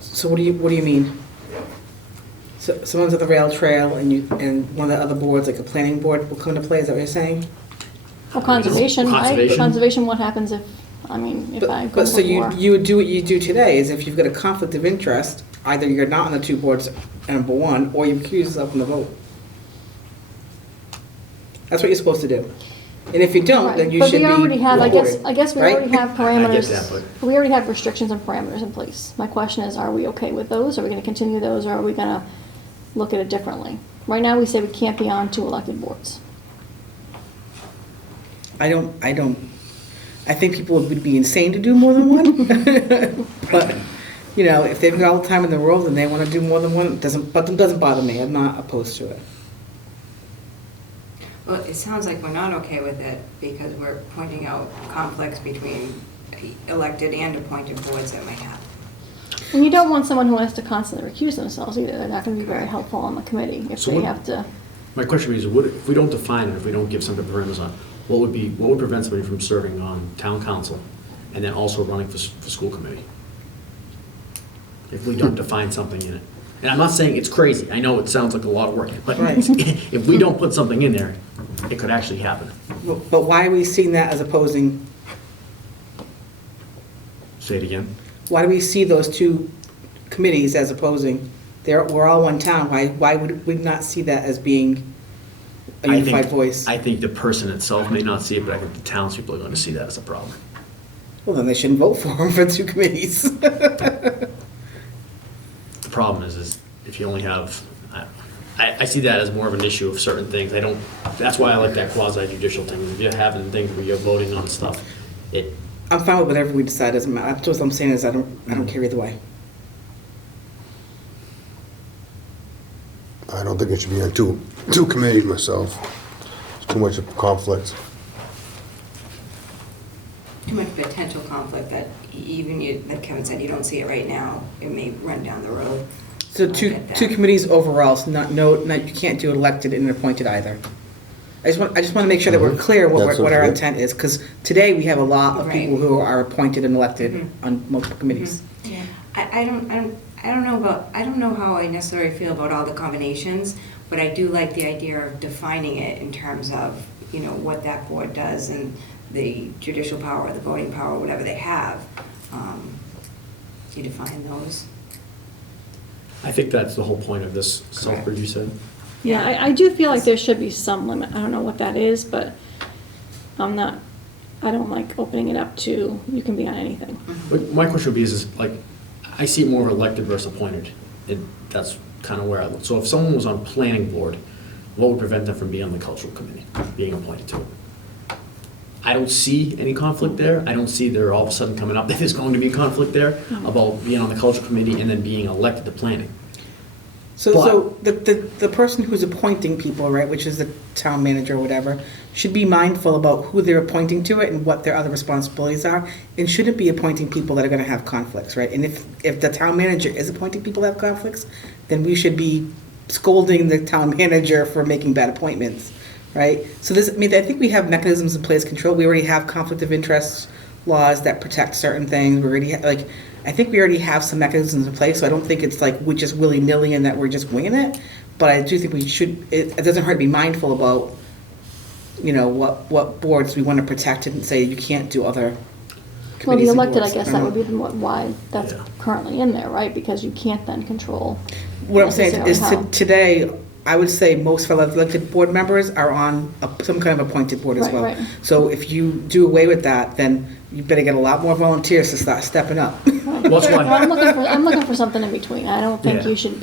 so what do you mean? So someone's at the rail trail and one of the other boards, like a planning board, will come into play, is that what you're saying? Well, conservation, right? Conservation. Conservation, what happens if, I mean, if I go But so before? you would do what you do today, is if you've got a conflict of interest, either you're not on the two boards, number one, or you recuse yourself from the vote. That's what you're supposed to do. And if you don't, then you Right. should be But we already have, reported, I guess we right? already have I get parameters. that, but- We already have restrictions and parameters in place. My question is, are we okay with those? Are we gonna continue those, or are we gonna look at it differently? Right now, we say we can't be on two elected boards. I think people would be insane to do more than one. But, you know, if they've got all the time in the world and they want to do more than one, it doesn't bother me. I'm not opposed to it. Well, it sounds like we're not okay with it because we're pointing out conflicts between elected and appointed boards that might happen. And you don't want someone who has to constantly recuse themselves either. They're not gonna be very helpful on the committee if So they what- have to. My question is, if we don't define it, if we don't give some parameters on, what would prevent somebody from serving on town council and then also running for school committee? If we don't define something in it. And I'm not saying it's crazy, I know it sounds like a lot of work, but Right. if we don't put something in there, it could actually happen. But why are we seeing that as opposing, Say it again. why do we see those two committees as opposing? We're all one town. Why would we not see that as being a unified voice? I think the person itself may not see it, but I think the townspeople are going to see that as a problem. Well, then they shouldn't vote for them for two committees. The problem is if you only have, I see that as more of an issue of certain things. That's why I like that quasi judicial thing. If you're having things where you're voting on stuff, I'm fine with whatever we decide, doesn't matter. That's what I'm saying is I don't care either way. I don't think it should be on two committees myself. It's too much of a conflict. too much potential conflict that even you, like Kevin said, you don't see it right now, it may run down the road. So I two get that. committees overall, so you can't do elected and appointed either. I just want to make sure that we're clear That's what our okay. intent is, because today we have a lot of Right. people who are appointed and elected Mhm. on multiple committees. Yeah, I don't know how I necessarily feel about all the combinations, but I do like the idea of defining it in terms of, you know, what that board does and the judicial power, the voting power, whatever they have. You define those. I think that's the whole point of this, Selfridge, you said. Yeah, I do feel like there should be some limit. I don't know what that is, but I don't like opening it up to, you can be on anything. But my question would be is like, I see it more elected versus appointed. That's kind of where I look. So if someone was on planning board, what would prevent them from being on the cultural committee, being appointed to it? I don't see any conflict there. I don't see there all of a sudden coming up that there's going to be conflict there about being on the cultural committee and then being elected to planning. So the person who's appointing people, right, which is the town manager or whatever, should be mindful about who they're appointing to it and what their other responsibilities are, and shouldn't be appointing people that are gonna have conflicts, right? And if the town manager is appointing people that have conflicts, then we should be scolding the town manager for making bad appointments, right? So I think we have mechanisms in place, control, we already have conflict of interest laws that protect certain things, we already, I think we already have some mechanisms in place, so I don't think it's like we're just willy-nilly and that we're just winging it, but I do think we should, it doesn't hurt to be mindful about, you know, what boards we want to protect and say you can't do other Well, committees the and elected, I boards. guess don't that know. would be why that's Yeah. currently in there, right? Because you can't then control. What I'm saying is necessarily how. today, I would say most of our elected board members are on some kind of appointed board as Right, well. right. So if you do away with that, then you better get a lot more volunteers to start stepping up. Well, that's why- Well, I'm looking for something in between. I don't think Yeah. you should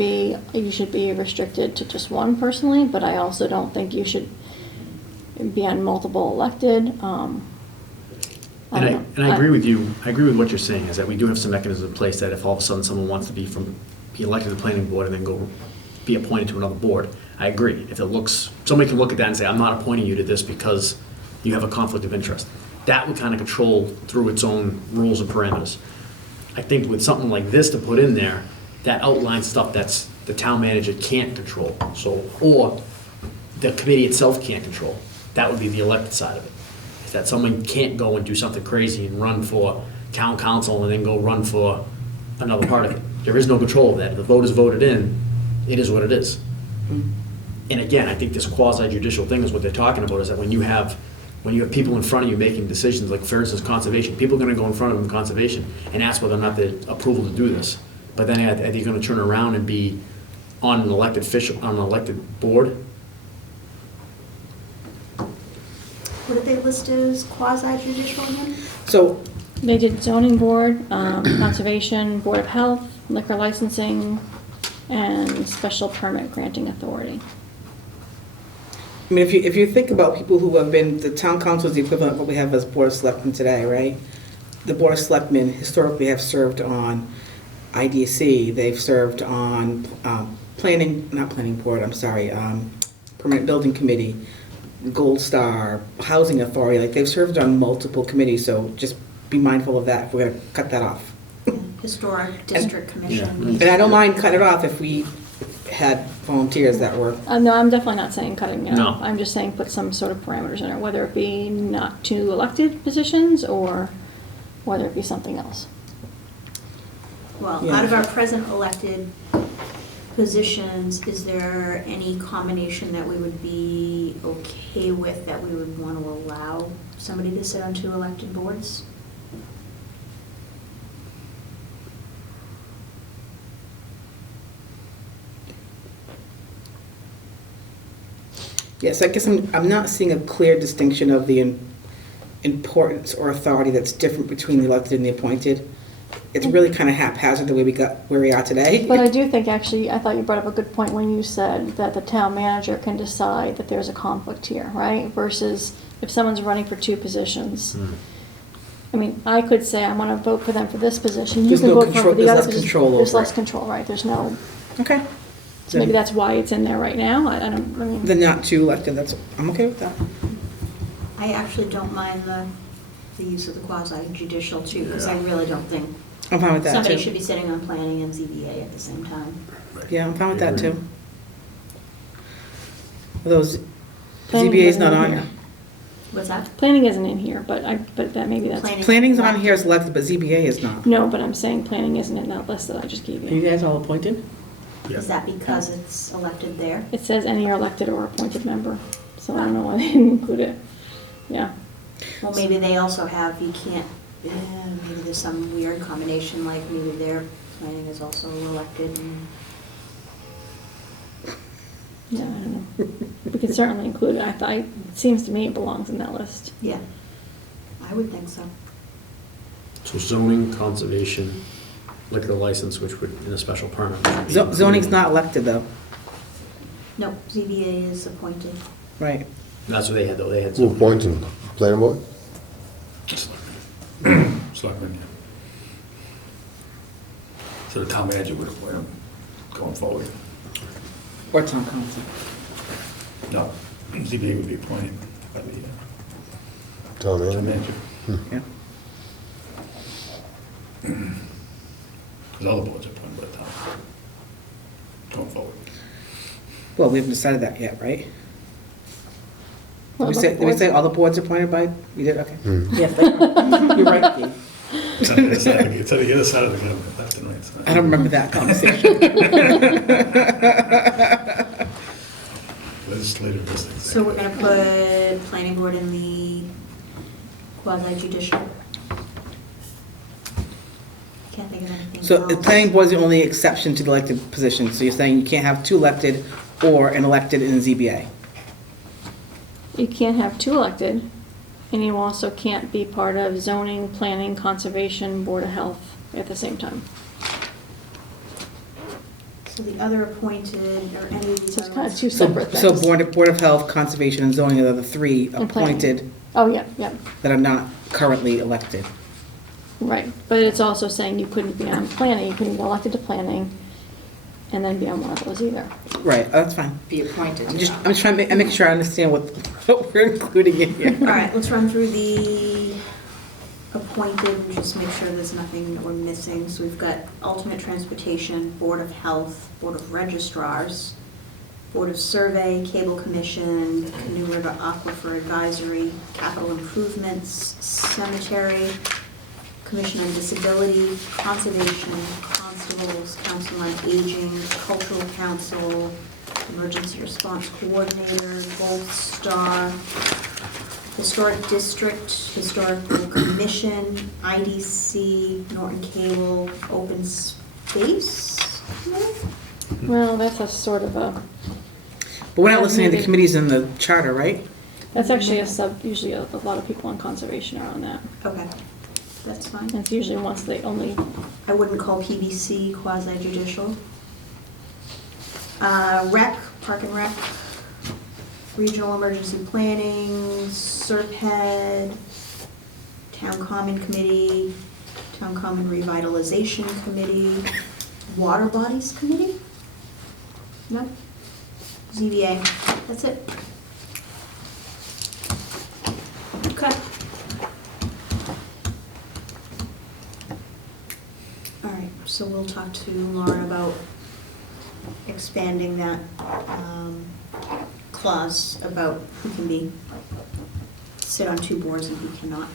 be restricted to just one personally, but I also don't think you should be on multiple elected. I don't know. And I agree with you, I agree with what you're saying, is that we do have some mechanisms in place that if all of a sudden someone wants to be elected to the planning board and then go be appointed to another board, I agree. If it looks, somebody can look at that and say, I'm not appointing you to this because you have a conflict of interest. That would kind of control through its own rules and parameters. I think with something like this to put in there, that outlines stuff that's the town manager can't control, so, or the committee itself can't control. That would be the elected side of it. Is that someone can't go and do something crazy and run for town council and then go run for another part of it. There is no control of that. If the vote is voted in, it is what it is. And again, I think this quasi-judicial thing is what they're talking about, is that when you have people in front of you making decisions, like for instance, conservation, people are gonna go in front of them in conservation and ask whether or not they approval to do this. But then are they gonna turn around and be on an elected official, on an elected board? What did they list as quasi-judicial again? So, They did zoning board, conservation, board of health, liquor licensing, and special permit granting authority. I mean, if you think about people who have been, the town council is the equivalent of what we have as board of selectmen today, right? The board of selectmen historically have served on IDC, they've served on permanent building committee, Gold Star, Housing Authority, like they've served on multiple committees, so just be mindful of that if we're gonna cut that off. Historic District Commission. And I don't mind cutting it off if we had volunteers that were, No, I'm definitely not saying cutting it No. off. I'm just saying put some sort of parameters in it, whether it be not two elected positions or whether it be something else. Well, Yeah. out of our present elected positions, is there any combination that we would be okay with, that we would want to allow somebody to sit on two elected boards? yes, I guess I'm not seeing a clear distinction of the importance or authority that's different between the elected and the appointed. It's really kind of haphazard the way we got where we are today. But I do think, actually, I thought you brought up a good point when you said that the town manager can decide that there's a conflict here, right? Versus if someone's running for two positions. I mean, I could say I want to vote for them for this position. You There's can no vote for control- the there's other less position. control There's over less it. control, right? There's no, Okay. so maybe that's why it's in there right now. I mean. The not two elected, I'm okay with that. I actually don't mind the the use of the quasi judicial too, because I really don't think I'm fine with that somebody too. should be sitting on planning and ZBA at the same time. Yeah, I'm fine with that too. Those, Planning ZBA's isn't not in on here. here. What's that? Planning isn't in here, but that maybe that's, Planning. Planning's on here as elected, but ZBA is not. no, but I'm saying planning isn't in that list that I just gave Are you you. guys all appointed? Yeah. Is that because it's elected there? It says any elected or appointed member, so I don't know why they didn't include it. Yeah, Well, maybe they also have, you can't, maybe there's some weird combination, like maybe their planning is also elected and. yeah, I don't know. We could certainly include it. It seems to me it belongs in that list. Yeah, I would think so. So zoning, conservation, liquor license, which would, in a special permit. would be Zoning's included. not elected though, No, ZBA is appointed. right? That's what they had, though, they had. Who appoints them? Planning board? Selectmen. Selectmen, yeah. So the town manager would appoint him going forward. Or town council. No, ZBA would be appointed by the Town town manager? manager. Yeah. Because all the boards are appointed by the town. Going forward. Well, we haven't decided that yet, right? Well, Did we say all the boards appointed by, we did, okay. Hmm. Yes, you're right, Steve. It's on the other side of the- it's on the other side of the government, left and right. so- I don't remember that conversation. Legislative business. So we're gonna put planning board in the quasi judicial. Can't think of anything else. So the planning board's the only exception to the elected position, so you're saying you can't have two elected or an elected in ZBA? You can't have two elected, and you also can't be part of zoning, planning, conservation, board of health at the same time. So the other appointed, or any of these So it's other kind of ones. two separate So things. Board of Health, Conservation, and Zoning are the three And planning. appointed Oh, yeah, yeah, that are not currently elected. right. But it's also saying you couldn't be on planning, you couldn't be elected to planning, and then be on one of those either. Right, that's fine. Be appointed. I'm just trying to make sure I understand what we're including in here. All right, let's run through the appointed and just make sure there's nothing that we're missing. So we've got alternate transportation, Board of Health, Board of Registrars, Board of Survey, Cable Commission, Canoe River Aquifer Advisory, Capital Improvements, Cemetery, Commission on Disability, Conservation, Constables, Council on Aging, Cultural Council, Emergency Response Coordinator, Gold Star, Historic District, Historical Commission, IDC, Norton Cable, Open Space Committee? Well, that's a sort of a, But we're not listening to the committees in the charter, right? that's actually a usually a lot of people on conservation are on that. Okay, that's fine. And it's usually once they only, I wouldn't call PBC quasi judicial. Rec, Park and Rec, Regional Emergency Planning, SERPED, Town Common Committee, Town Common Revitalization Committee, Water Bodies Committee? No? ZBA, that's it. Okay. All right, so we'll talk to Lauren about expanding that clause about who can sit on two boards and who cannot.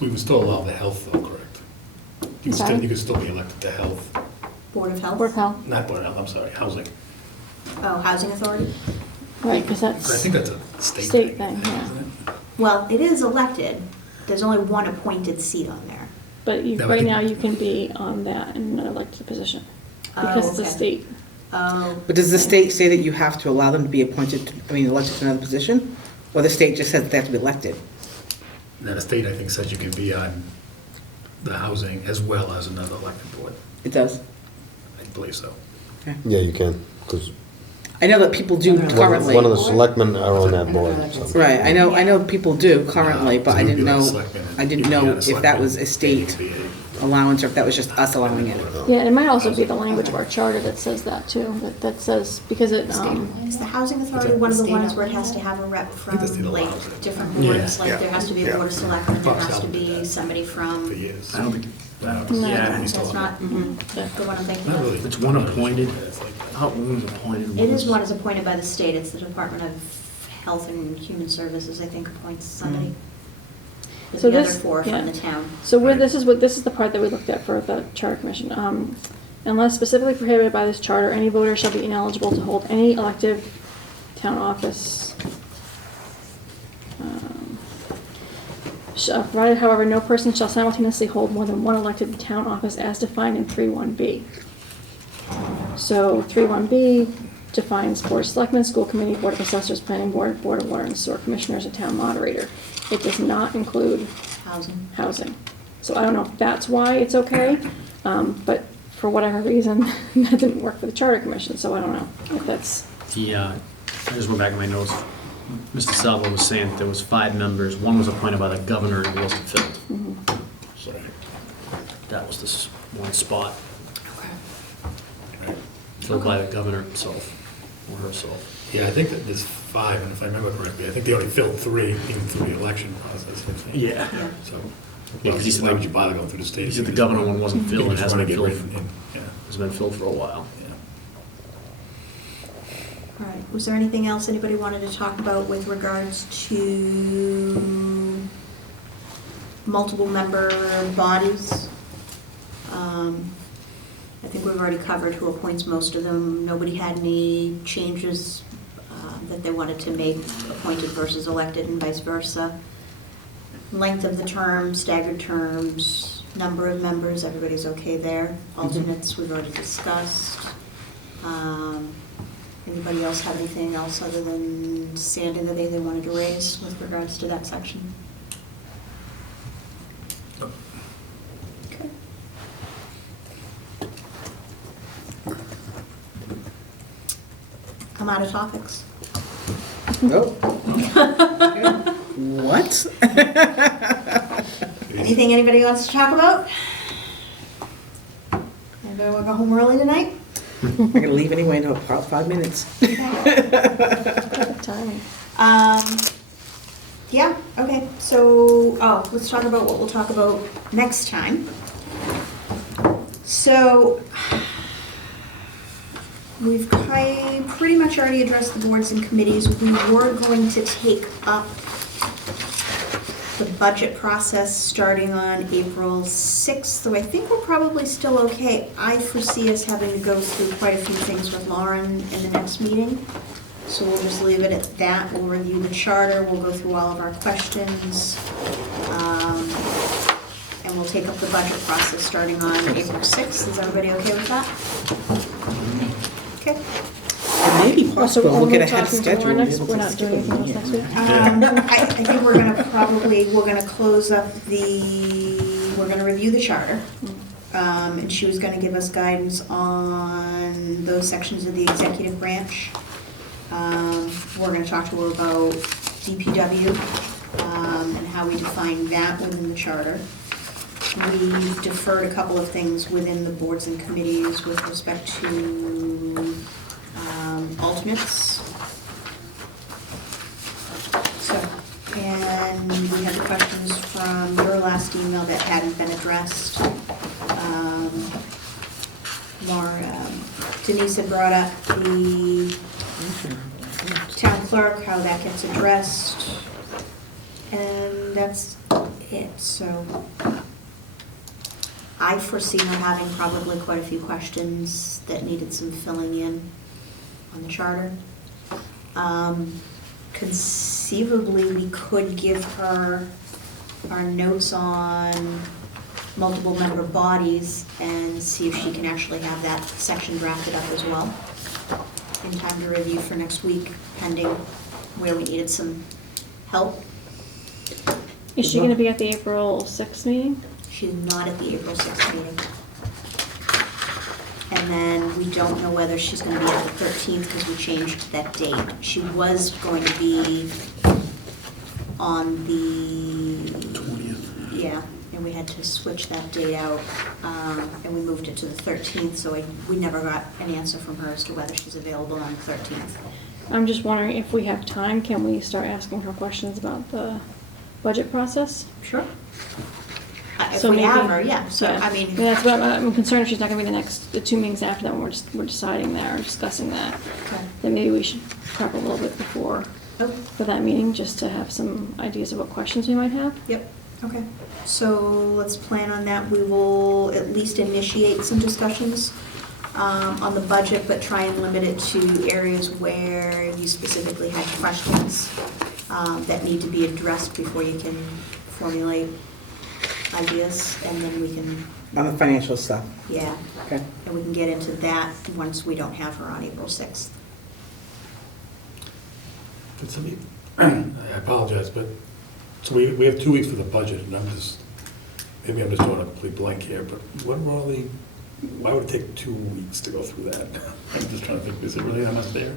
We would still allow the health though, correct? Sorry? You could still be elected to health, Board of Health? Board of Health, not Board of Health, I'm sorry, housing. Oh, Housing Authority? right, because I that's, think that's a state State thing, thing, yeah. isn't it? Well, it is elected. There's only one appointed seat on there. but That right would- now you can be on that in an elected position. Oh, Because it's a okay. state. Oh. But does the state say that you have to allow them to be appointed, elected to another position? Or the state just says they have to be elected? And then the state, I think, says you can be on the housing as well as another elected board. It does? I believe so. Yeah, you can, because I know that people do currently. one of the selectmen are on that board, so. Right, I know people do currently, but I didn't So it would be know, the selectmen and I didn't you'd be on know the if that was a selectmen, state. you'd be allowance or if that was just us allowing it. Yeah, and it might also be the language of our charter that says that too, that says, because it, Is the housing authority one of the ones where it has to have a rep from the state like allows it. different boards? Yeah. Like there has to be a board of selectmen, there has to be somebody For from, years. I don't think, Yeah. that's not the one I'm thinking Not of. really. it's one appointed. It's like- How, one was appointed? It is one is appointed by the state, it's the Department of Health and Human Services, I think, appoints somebody. So The other this- four from yeah. the town. so this is the part that we looked at for the charter commission. Unless specifically prohibited by this charter, any voter shall be ineligible to hold any elective town office. Provided, however, no person shall simultaneously hold more than one elected town office as defined in 3(1)B. So 3(1)B defines Board of Selectmen, School Committee, Board of Assessors, Planning Board, Board of Water and Sewer Commissioners, and Town Moderator. It does not include Housing. housing. So I don't know if that's why it's okay, but for whatever reason, that didn't work for the Charter Commission, so I don't know if that's, I just went back in my notes. Mr. Salvo was saying that there was 5 members. One was appointed by the governor and wasn't filled. So that was this one spot filled by the governor himself or herself. Yeah, I think that there's 5, and if I remember correctly, I think they only filled 3 even through the election process. Yeah. So, Yeah, 'cause he said why the- would you bother going through the state? He said the governor one wasn't filled and You just hasn't wanna been get filled. rid of it, yeah. Hasn't been filled for a while. Yeah. All right, was there anything else anybody wanted to talk about with regards to multiple member bodies? I think we've already covered who appoints most of them. Nobody had any changes that they wanted to make appointed versus elected and vice versa. Length of the term, staggered terms, number of members, everybody's okay there. Alternates, we've already discussed. Anybody else have anything else other than sanding that they wanted to raise with regards to that section? Okay. I'm out of topics. Oh. What? Anything anybody wants to talk about? Anybody want to go home early tonight? I'm gonna leave anyway in about 5 minutes. perfect timing. Yeah, okay, so, let's talk about what we'll talk about next time. So, we've pretty much already addressed the boards and committees. We were going to take up the budget process starting on April 6th, so I think we're probably still okay. I foresee us having to go through quite a few things with Lauren in the next meeting, so we'll just leave it at that. We'll review the charter, we'll go through all of our questions, and we'll take up the budget process starting on April 6th. Is everybody okay with that? Okay. It may be So possible, are we'll we get ahead of talking schedule. tomorrow and be next, able we're to not skip doing a anything else meeting. next week? I think we're gonna close up we're gonna review the charter. And she was gonna give us guidance on those sections of the executive branch. We're gonna talk to her about DPW, and how we define that within the charter. We deferred a couple of things within the boards and committees with respect to, alternates. So, and we had the questions from your last email that hadn't been addressed. Denise had brought up the town clerk, how that gets addressed, and that's it. So I foresee her having probably quite a few questions that needed some filling in on the charter. Conceivably, we could give her our notes on multiple member bodies and see if she can actually have that section drafted up as well in time to review for next week, pending where we needed some help. Is she gonna be at the April 6th meeting? She's not at the April 6th meeting. And then we don't know whether she's gonna be at the 13th because we changed that date. She was going to be on the 20th. yeah, and we had to switch that date out, and we moved it to the 13th, so we never got an answer from her as to whether she's available on the 13th. I'm just wondering if we have time, can we start asking her questions about the budget process? Sure. If So we maybe- have her, yeah, so, I mean. That's what I'm concerned if she's not gonna be the two meetings after that, when we're deciding that, or discussing that. Okay. Then maybe we should prep a little bit before, Oh, for that meeting, just to have some ideas of what questions we might have. yep, okay. So let's plan on that. We will at least initiate some discussions on the budget, but try and limit it to areas where you specifically had questions that need to be addressed before you can formulate ideas, and then we can, On the financial stuff, yeah, okay. and we can get into that once we don't have her on April 6th. Did somebody, I apologize, but, so we have 2 weeks for the budget, and maybe I'm just drawing a complete blank here, but what were all the, why would it take 2 weeks to go through that? I'm just trying to think, is it really that much there?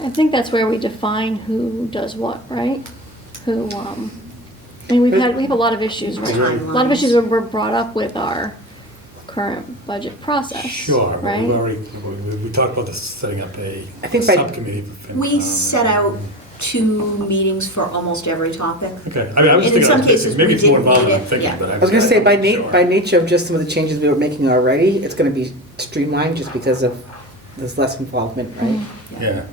I think that's where we define who does what, right? Who, I mean, we have a lot of issues, right? A lot of issues were brought up with our current budget process. Sure, but right? we've already, we talked about this, setting up a I think by- subcommittee. for We FinCom. set out 2 meetings for almost every topic. Okay, I mean, I was And in thinking, some of cases, maybe we it's more didn't involved need than I'm it, thinking, yeah. but I was gonna say, by sure. nature of just some of the changes we were making already, it's gonna be streamlined just because of, there's less involvement, right? Yeah.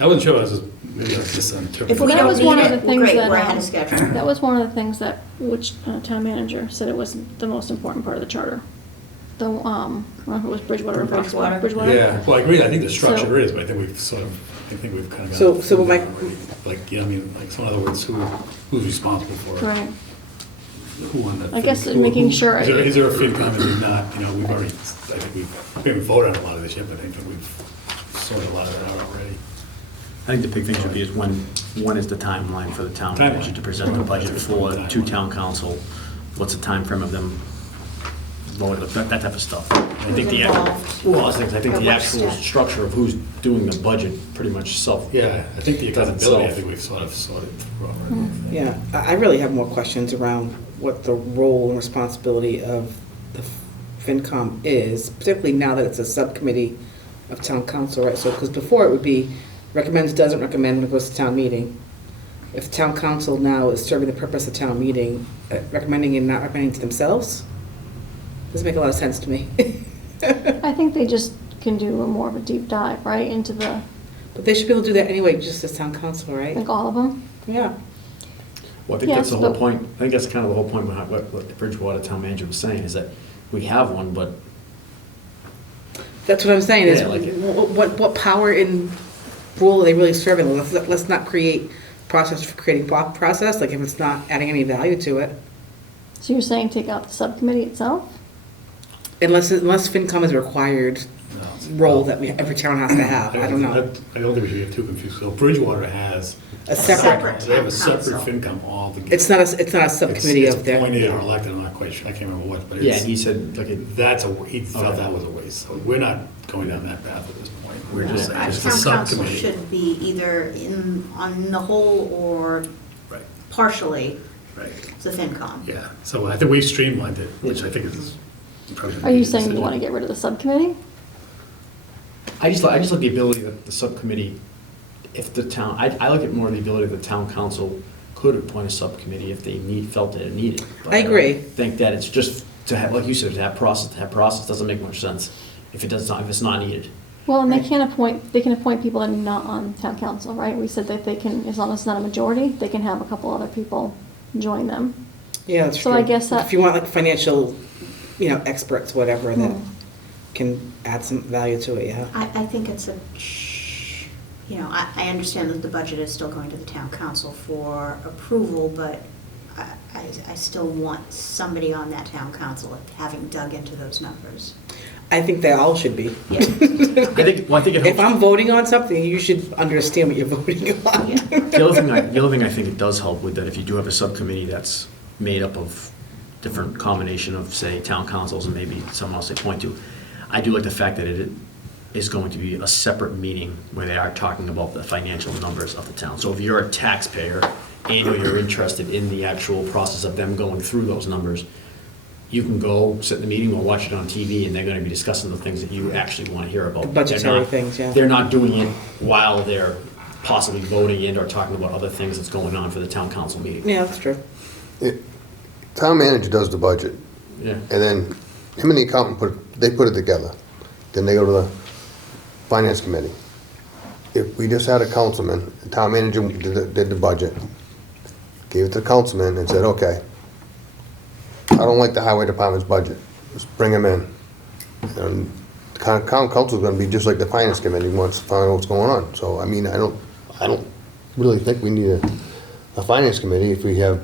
I wasn't sure, I was just, maybe I was misinterpreting. If we That don't was need one of it, the well, things great, that, we're ahead of schedule. That was one of the things that, which town manager said it was the most important part of the charter. The, I don't know if it was Bridgewater or Bridgewater. Bridgewater. Yeah, well, I agree, I think the structure So- is, but I think we've sort of, I think we've kind of. So- gone so through my- that already. Like, you know, I mean, like, so in other words, who's responsible for it? Right. Who on that? I guess thing? making sure- Is there a FinCom, is there not, you know, we've already, I think we haven't voted on a lot of this yet, but I think that we've sorted a lot of it out already. I think the big thing should be is when is the timeline for the town Timeline. manager to present the budget to town council? What's the time frame of them voting, that type of stuff. I think the, Involved. well, I think Or the what actual step? structure of who's doing the budget pretty much Yeah, I think the Does accountability, I itself. think we've sort of sorted through already. Yeah, I really have more questions around what the role and responsibility of the FinCom is, particularly now that it's a subcommittee of town council, right? So, because before it would be recommends, doesn't recommend when it goes to town meeting. If town council now is serving the purpose of town meeting, recommending and not recommending to themselves, doesn't make a lot of sense to me. I think they just can do a more of a deep dive, right, into the, But they should be able to do that anyway, just as town council, right? like all of them. Yeah. Well, I think that's the whole Yes, but- point, I think that's kind of the whole point behind what the Bridgewater town manager was saying, is that we have one, but That's what I'm saying, is Yeah, like it- what power and role are they really serving? Let's not create process for creating process, like if it's not adding any value to it. So you're saying take out the subcommittee itself? Unless FinCom is a required No. role that every town has to have, I don't know. I don't think we should get too confused. So Bridgewater has. A separate, They have a town separate council. FinCom altogether. it's not a subcommittee It's of their. appointed or elected, I'm not quite sure, I can't remember what, but yeah, it's, and he said, like, he felt Okay. that was a waste. So we're not going down that path at this point. We're just saying Town it's a council subcommittee. should be either on the whole or Right, partially right, the FinCom. yeah. So I think we've streamlined it, which I think is probably. Are you saying you want to get rid of the subcommittee? I just like the ability that the subcommittee, if the town, I look at more the ability that the town council could appoint a subcommittee if they felt that it needed. But I agree. think that it's just to have, like you said, to have process doesn't make much sense if it's not needed. Well, and they can appoint people that are not on town council, right? We said that they can, as long as it's not a majority, they can have a couple other people join them. Yeah, that's So true. I guess that- If you want like financial, experts, whatever, that Hmm. can add some value to it, yeah. I think it's I understand that the budget is still going to the town council for approval, but I still want somebody on that town council having dug into those numbers. I think they all should be. Yeah. I think it If helps. I'm voting on something, you should understand what you're voting on. Yeah. The other thing I think it does help with that, if you do have a subcommittee that's made up of different combination of, say, town councils and maybe someone else they point to, I do like the fact that it is going to be a separate meeting where they are talking about the financial numbers of the town. So if you're a taxpayer and or you're interested in the actual process of them going through those numbers, you can go sit in the meeting or watch it on TV, and they're gonna be discussing the things that you actually wanna hear about. The budgetary They're not- things, yeah. They're not doing it while they're possibly voting in or talking about other things that's going on for the town council meeting. Yeah, that's true. Town manager does the budget, Yeah. and then him and the accountant put it together. Then they go to the finance committee. If we just had a councilman, the town manager did the budget, gave it to the councilman and said, okay, I don't like the highway department's budget, just bring him in. And the council's gonna be just like the finance committee, wants to find out what's going on. So, I mean, I don't really think we need a finance committee if we have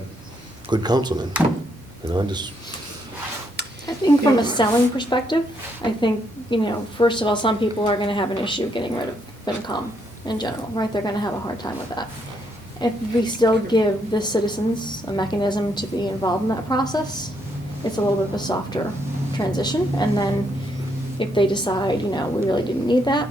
good councilmen. You know, I think from a selling perspective, I think, first of all, some people are gonna have an issue getting rid of FinCom in general, right? They're gonna have a hard time with that. If we still give the citizens a mechanism to be involved in that process, it's a little bit of a softer transition. And then if they decide, we really didn't need that,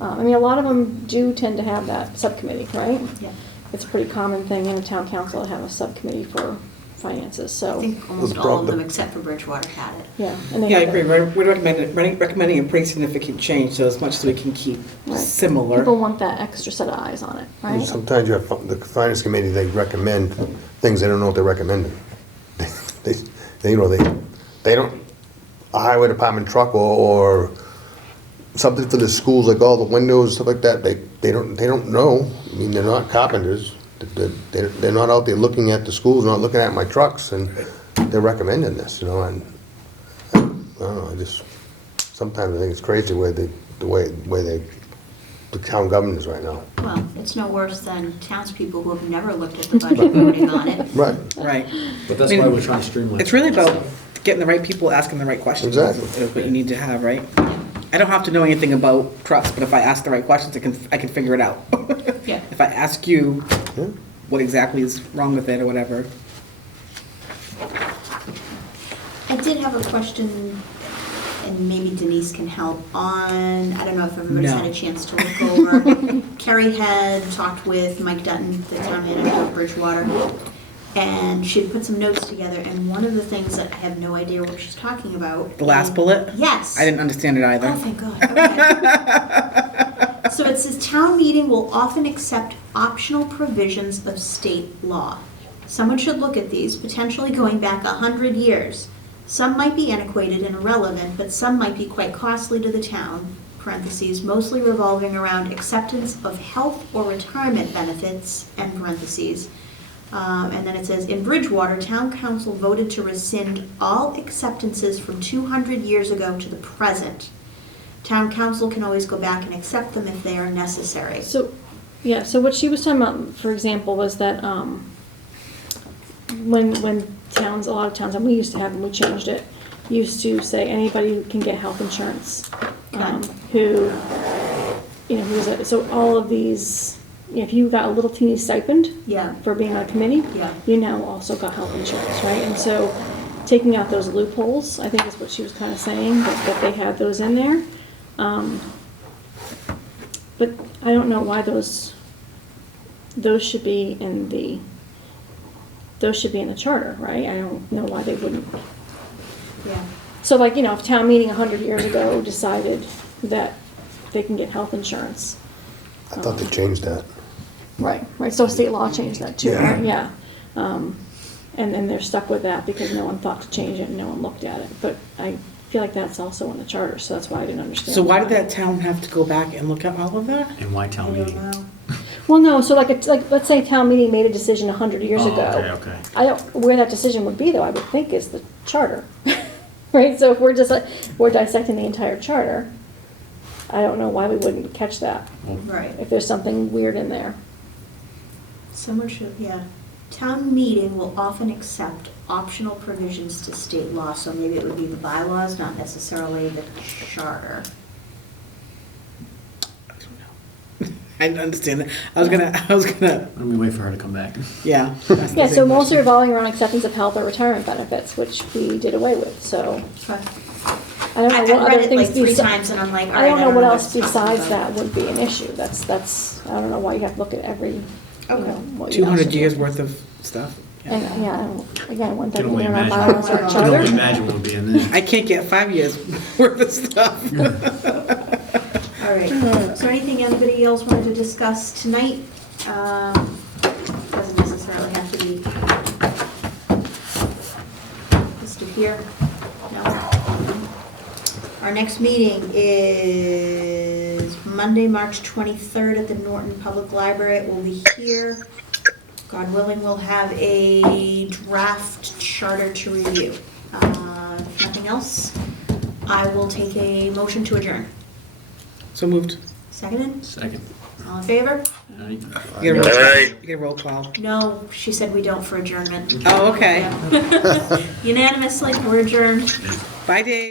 a lot of them do tend to have that subcommittee, right? Yeah. It's a pretty common thing in a town council to have a subcommittee for finances, I so, think almost all of them except for Bridgewater had it. yeah. And they Yeah, I have agree. that- We're recommending a pretty significant change, so as much as we can keep Right. similar. People want that extra set of eyes on it, right? sometimes you have, the finance committee, they recommend things they don't know what they're recommending. They don't, a highway department truck or something for the schools, like all the windows, stuff like that, they don't know. I mean, they're not carpenters. They're not out there looking at the schools, not looking at my trucks, and they're recommending this, and I don't know, sometimes I think it's crazy the way the town government is right now. Well, it's no worse than townspeople who have never looked at the budget voting on it. Right. Right. But that's I mean, why we're trying to streamline. It's really about getting the right people asking the right questions. Exactly. Is what you need to have, right? I don't have to know anything about trucks, but if I ask the right questions, I can figure it out. Yeah. If I ask you Yeah. what exactly is wrong with it or whatever. I did have a question, and maybe Denise can help on, I don't know if everybody's No. had a chance to look over. Carrie had talked with Mike Dutton, the town manager of Bridgewater, and she'd put some notes together, and one of the things that I have no idea what she's talking about. The last bullet? Yes. I didn't understand it either. Oh, thank God. Okay. So it says, town meeting will often accept optional provisions of state law. Someone should look at these, potentially going back 100 years. Some might be antiquated and irrelevant, but some might be quite costly to the town, parentheses, mostly revolving around acceptance of health or retirement benefits, end parentheses. And then it says, in Bridgewater, town council voted to rescind all acceptances from 200 years ago to the present. Town council can always go back and accept them if they are necessary. So, yeah, so what she was talking about, for example, was that, when towns, a lot of towns, and we used to have, and we changed it, used to say anybody can get health insurance, who, so all of these, if you got a little teeny stipend Yeah, for being on a committee, yeah. you now also got health insurance, right? And so taking out those loopholes, I think is what she was kind of saying, that they had those in there. But I don't know why those should be in the charter, right? I don't know why they wouldn't. Yeah. So like, if town meeting 100 years ago decided that they can get health insurance. I thought they changed that. Right, so state law changed that too, Yeah. right? Yeah. And then they're stuck with that because no one thought to change it and no one looked at it. But I feel like that's also in the charter, so that's why I didn't understand. So why did that town have to go back and look at all of that? And why I town don't meeting? know. Well, no, so like let's say town meeting made a decision 100 years Oh, ago. okay. I don't, where that decision would be though, I would think is the charter. Right, so if we're just we're dissecting the entire charter, I don't know why we wouldn't catch that, Right. if there's something weird in there. Someone should, yeah. Town meeting will often accept optional provisions to state law, so maybe it would be the bylaws, not necessarily the charter. I didn't understand that. I was gonna, Why don't we wait for her to come back? yeah. that's the Yeah, same so mostly question. revolving around acceptance of health or retirement benefits, which we did away with, so Okay. I don't know I've what read other it things like 3 besi- times and I'm like, all I right, don't know what else what's talking besides about. that would be an issue, that's, I don't know why you have to look at every, Okay. what you 200 also years do. worth of stuff, And, yeah, I don't- again, one thing Can only in our imagine. bylaws or I can only charter. imagine what would be in there. I can't get 5 years worth of stuff. All right, is there anything anybody else wanted to discuss tonight? Doesn't necessarily have to be listed here. No. Our next meeting is Monday, March 23rd at the Norton Public Library. It will be here. God willing, we'll have a draft charter to review. If nothing else, I will take a motion to adjourn. So moved. Seconded? Second. All in favor? All right. You get a roll, Aye. you get a roll call. No, she said we don't for adjournment. Oh, okay. Yeah. Unanimously, we're adjourned. Bye, Dave.